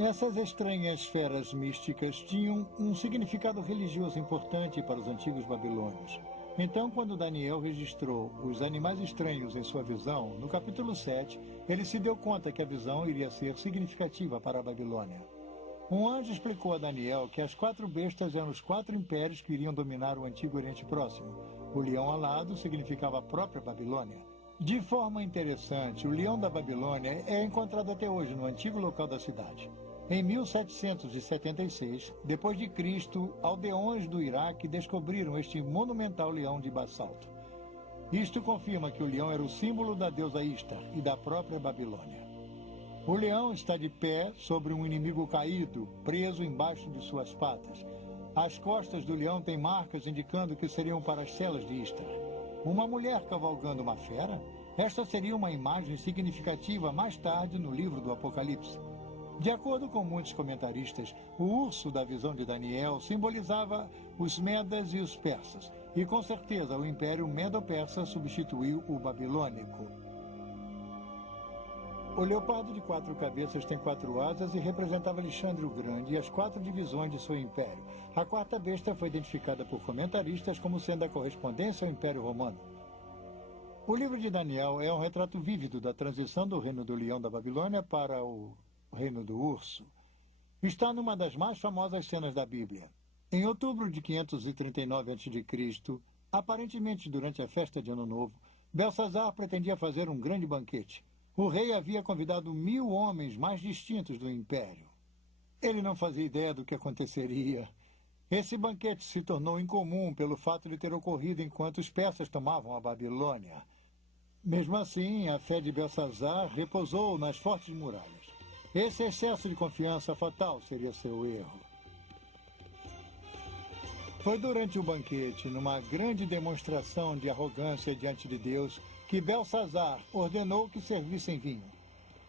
Essas estranhas feras místicas tinham um significado religioso importante para os antigos babilônios. Então, quando Daniel registrou os animais estranhos em sua visão, no capítulo 7, ele se deu conta que a visão iria ser significativa para a Babilônia. Um anjo explicou a Daniel que as 4 bestas eram os 4 impérios que iriam dominar o antigo Oriente Próximo. O leão alado significava a própria Babilônia. De forma interessante, o leão da Babilônia é encontrado até hoje no antigo local da cidade. Em 1776, depois de Cristo, aldeões do Iraque descobriram este monumental leão de basalto. Isto confirma que o leão era o símbolo da deusa Istar e da própria Babilônia. O leão está de pé sobre um inimigo caído, preso embaixo de suas patas. As costas do leão têm marcas indicando que seriam para as celas de Istar. Uma mulher cavalgando uma fera? Esta seria uma imagem significativa mais tarde no livro do Apocalipse. De acordo com muitos comentaristas, o urso da visão de Daniel simbolizava os Medas e os Persas, e com certeza o Império Medo-Persa substituiu o babilônico. O leopardo de 4 cabeças tem 4 asas e representava Alexandre o Grande e as 4 divisões de seu império. A 4ª besta foi identificada por comentaristas como sendo a correspondência ao Império Romano. O livro de Daniel é um retrato vívido da transição do reino do leão da Babilônia para o reino do urso. Está numa das mais famosas cenas da Bíblia. Em outubro de 539 a.C., aparentemente durante a festa de Ano Novo, Belsazar pretendia fazer um grande banquete. O rei havia convidado 1000 homens mais distintos do império. Ele não fazia ideia do que aconteceria. Esse banquete se tornou incomum pelo fato de ter ocorrido enquanto os persas tomavam a Babilônia. Mesmo assim, a fé de Belsazar repousou nas fortes muralhas. Esse excesso de confiança fatal seria seu erro. Foi durante o banquete, numa grande demonstração de arrogância diante de Deus, que Belsazar ordenou que servissem vinho.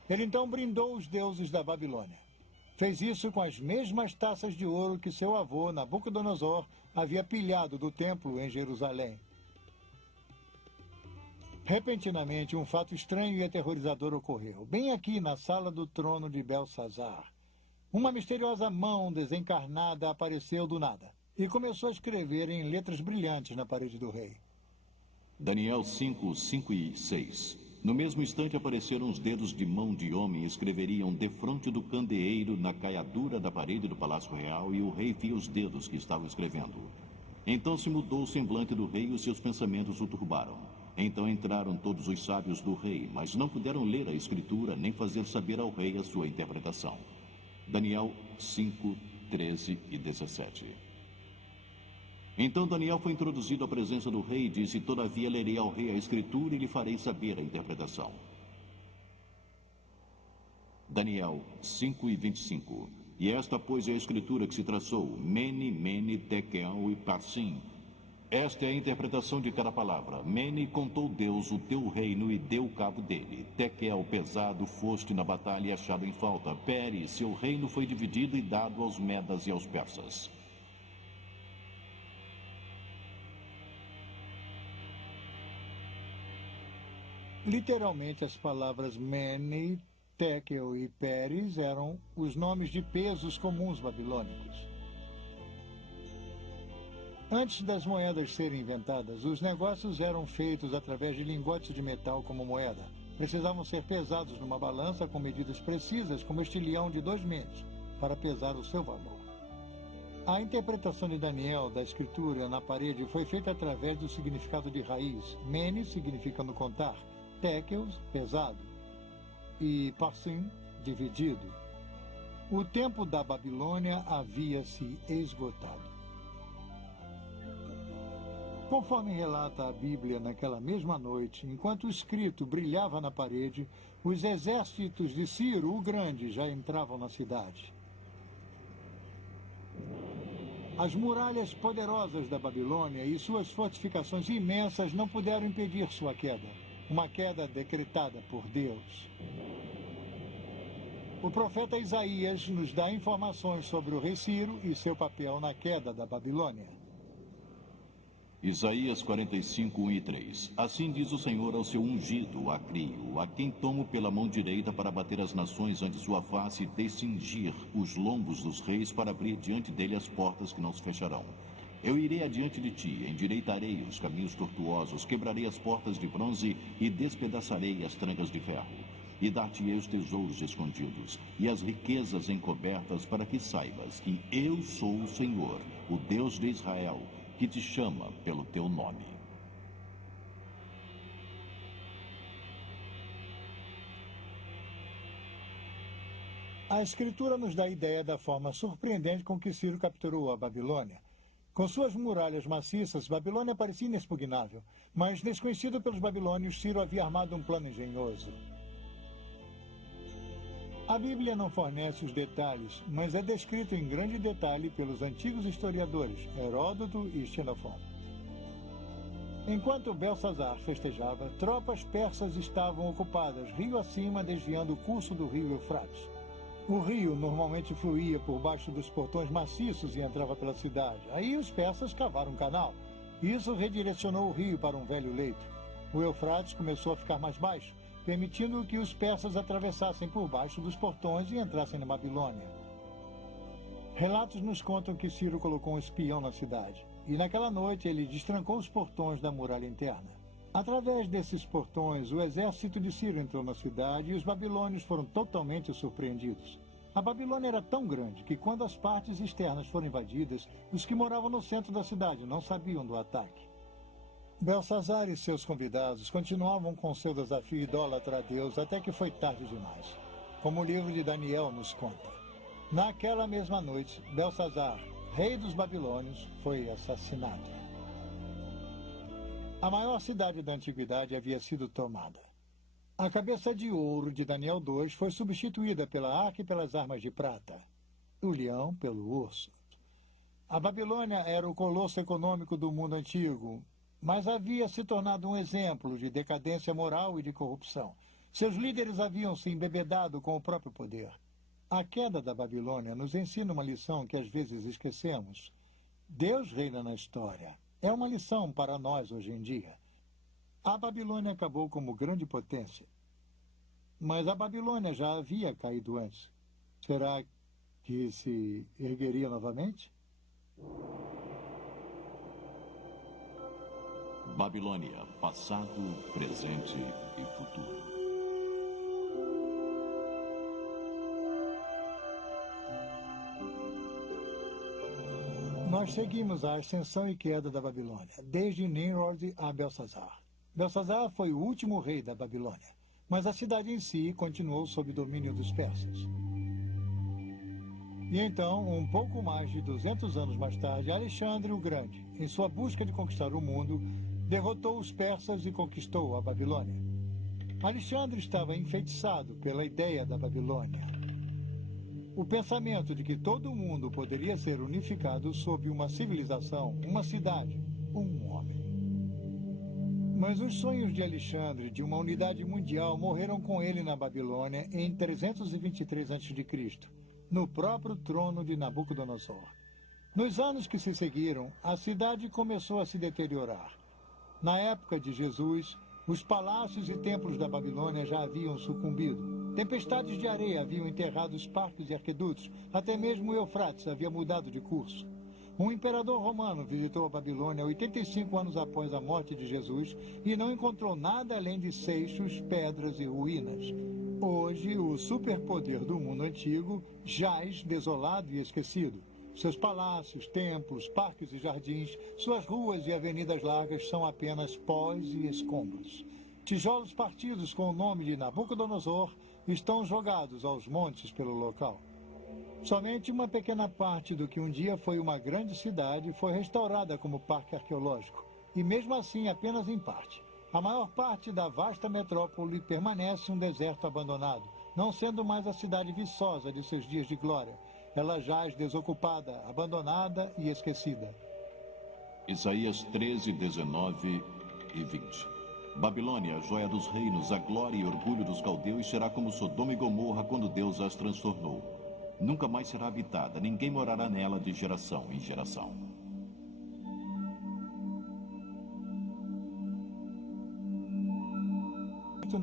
Ele então brindou os deuses da Babilônia. Fez isso com as mesmas taças de ouro que seu avô, Nabucodonosor, havia pilhado do templo em Jerusalém. Repentinamente, um fato estranho e aterrorizador ocorreu, bem aqui na sala do trono de Belsazar. Uma misteriosa mão desencarnada apareceu do nada e começou a escrever em letras brilhantes na parede do rei. Daniel 5, 5 e 6. No mesmo instante apareceram os dedos de mão de homem e escreveriam defronte do candeeiro na caiadura da parede do palácio real, e o rei via os dedos que estavam escrevendo. Então se mudou o semblante do rei e os seus pensamentos o turbaram. Então entraram todos os sábios do rei, mas não puderam ler a escritura nem fazer saber ao rei a sua interpretação. Daniel 5, 13 e 17. Então Daniel foi introduzido à presença do rei e disse: todavia lerei ao rei a escritura e lhe farei saber a interpretação. Daniel 5 e 25. E esta, pois, é a escritura que se traçou: Mene, Mene, Tekel e Parsim. Esta é a interpretação de cada palavra. Mene, contou Deus o teu reino e deu cabo dele. Tekel, pesado, foste na batalha e achado em falta. Pere, seu reino foi dividido e dado aos medas e aos persas. Literalmente, as palavras Mene, Tekel e Peres eram os nomes de pesos comuns babilônicos. Antes das moedas serem inventadas, os negócios eram feitos através de lingotes de metal como moeda. Precisavam ser pesados numa balança com medidas precisas, como estilhão de 2 menos, para pesar o seu valor. A interpretação de Daniel da escritura na parede foi feita através do significado de raiz. Mene, significando contar, Tekel, pesado, e Parsim, dividido. O tempo da Babilônia havia se esgotado. Conforme relata a Bíblia, naquela mesma noite, enquanto o escrito brilhava na parede, os exércitos de Ciro o Grande já entravam na cidade. As muralhas poderosas da Babilônia e suas fortificações imensas não puderam impedir sua queda, uma queda decretada por Deus. O profeta Isaías nos dá informações sobre o rei Ciro e seu papel na queda da Babilônia. Isaías 45, 1 e 3. Assim diz o Senhor ao seu ungido, a Crio, a quem tomo pela mão direita para bater as nações ante sua face e descingir os lombos dos reis, para abrir diante dele as portas que não se fecharão. Eu irei adiante de ti, endireitarei os caminhos tortuosos, quebrarei as portas de bronze e despedaçarei as trancas de ferro. E dar-te-ei os tesouros escondidos e as riquezas encobertas, para que saibas que eu sou o Senhor, o Deus de Israel, que te chama pelo teu nome. A Escritura nos dá a ideia da forma surpreendente com que Ciro capturou a Babilônia. Com suas muralhas maciças, Babilônia parecia inexpugnável, mas desconhecido pelos babilônios, Ciro havia armado um plano engenhoso. A Bíblia não fornece os detalhes, mas é descrito em grande detalhe pelos antigos historiadores Heródoto e Xenofon. Enquanto Belsazar festejava, tropas persas estavam ocupadas rio acima, desviando o curso do rio Eufrates. O rio normalmente fluía por baixo dos portões maciços e entrava pela cidade. Aí os persas cavaram um canal. Isso redirecionou o rio para um velho leito. O Eufrates começou a ficar mais baixo, permitindo que os persas atravessassem por baixo dos portões e entrassem na Babilônia. Relatos nos contam que Ciro colocou um espião na cidade, e naquela noite ele destrancou os portões da muralha interna. Através desses portões, o exército de Ciro entrou na cidade e os babilônios foram totalmente surpreendidos. A Babilônia era tão grande que, quando as partes externas foram invadidas, os que moravam no centro da cidade não sabiam do ataque. Belsazar e seus convidados continuavam com seu desafio idólatra a Deus até que foi tarde demais, como o livro de Daniel nos conta. Naquela mesma noite, Belsazar, rei dos babilônios, foi assassinado. A maior cidade da antiguidade havia sido tomada. A cabeça de ouro de Daniel 2 foi substituída pela arca e pelas armas de prata, o leão pelo urso. A Babilônia era o colosso econômico do mundo antigo, mas havia se tornado um exemplo de decadência moral e de corrupção. Seus líderes haviam se embebedado com o próprio poder. A queda da Babilônia nos ensina uma lição que às vezes esquecemos. Deus reina na história. É uma lição para nós hoje em dia. A Babilônia acabou como grande potência. Mas a Babilônia já havia caído antes. Será que se ergueria novamente? Babilônia, passado, presente e futuro. Nós seguimos a ascensão e queda da Babilônia, desde Nimrod a Belsazar. Belsazar foi o último rei da Babilônia, mas a cidade em si continuou sob domínio dos persas. E então, um pouco mais de 200 anos mais tarde, Alexandre o Grande, em sua busca de conquistar o mundo, derrotou os persas e conquistou a Babilônia. Alexandre estava enfeitiçado pela ideia da Babilônia. O pensamento de que todo o mundo poderia ser unificado sob uma civilização, uma cidade, um homem. Mas os sonhos de Alexandre de uma unidade mundial morreram com ele na Babilônia em 323 a.C., no próprio trono de Nabucodonosor. Nos anos que se seguiram, a cidade começou a se deteriorar. Na época de Jesus, os palácios e templos da Babilônia já haviam sucumbido. Tempestades de areia haviam enterrado os parques e aquedutos, até mesmo o Eufrates havia mudado de curso. Um imperador romano visitou a Babilônia 85 anos após a morte de Jesus e não encontrou nada além de seixos, pedras e ruínas. Hoje, o superpoder do mundo antigo jaz desolado e esquecido. Seus palácios, templos, parques e jardins, suas ruas e avenidas largas são apenas pós e escombros. Tijolos partidos com o nome de Nabucodonosor estão jogados aos montes pelo local. Somente uma pequena parte do que um dia foi uma grande cidade foi restaurada como parque arqueológico, e mesmo assim apenas em parte. A maior parte da vasta metrópole permanece um deserto abandonado, não sendo mais a cidade viçosa de seus dias de glória. Ela jaz desocupada, abandonada e esquecida. Isaías 13, 19 e 20. Babilônia, joia dos reinos, a glória e orgulho dos caldeus, será como Sodoma e Gomorra quando Deus as transtornou. Nunca mais será habitada, ninguém morará nela de geração em geração.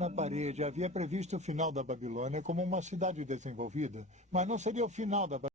Na parede havia previsto o final da Babilônia como uma cidade desenvolvida, mas não seria o final da Babilônia.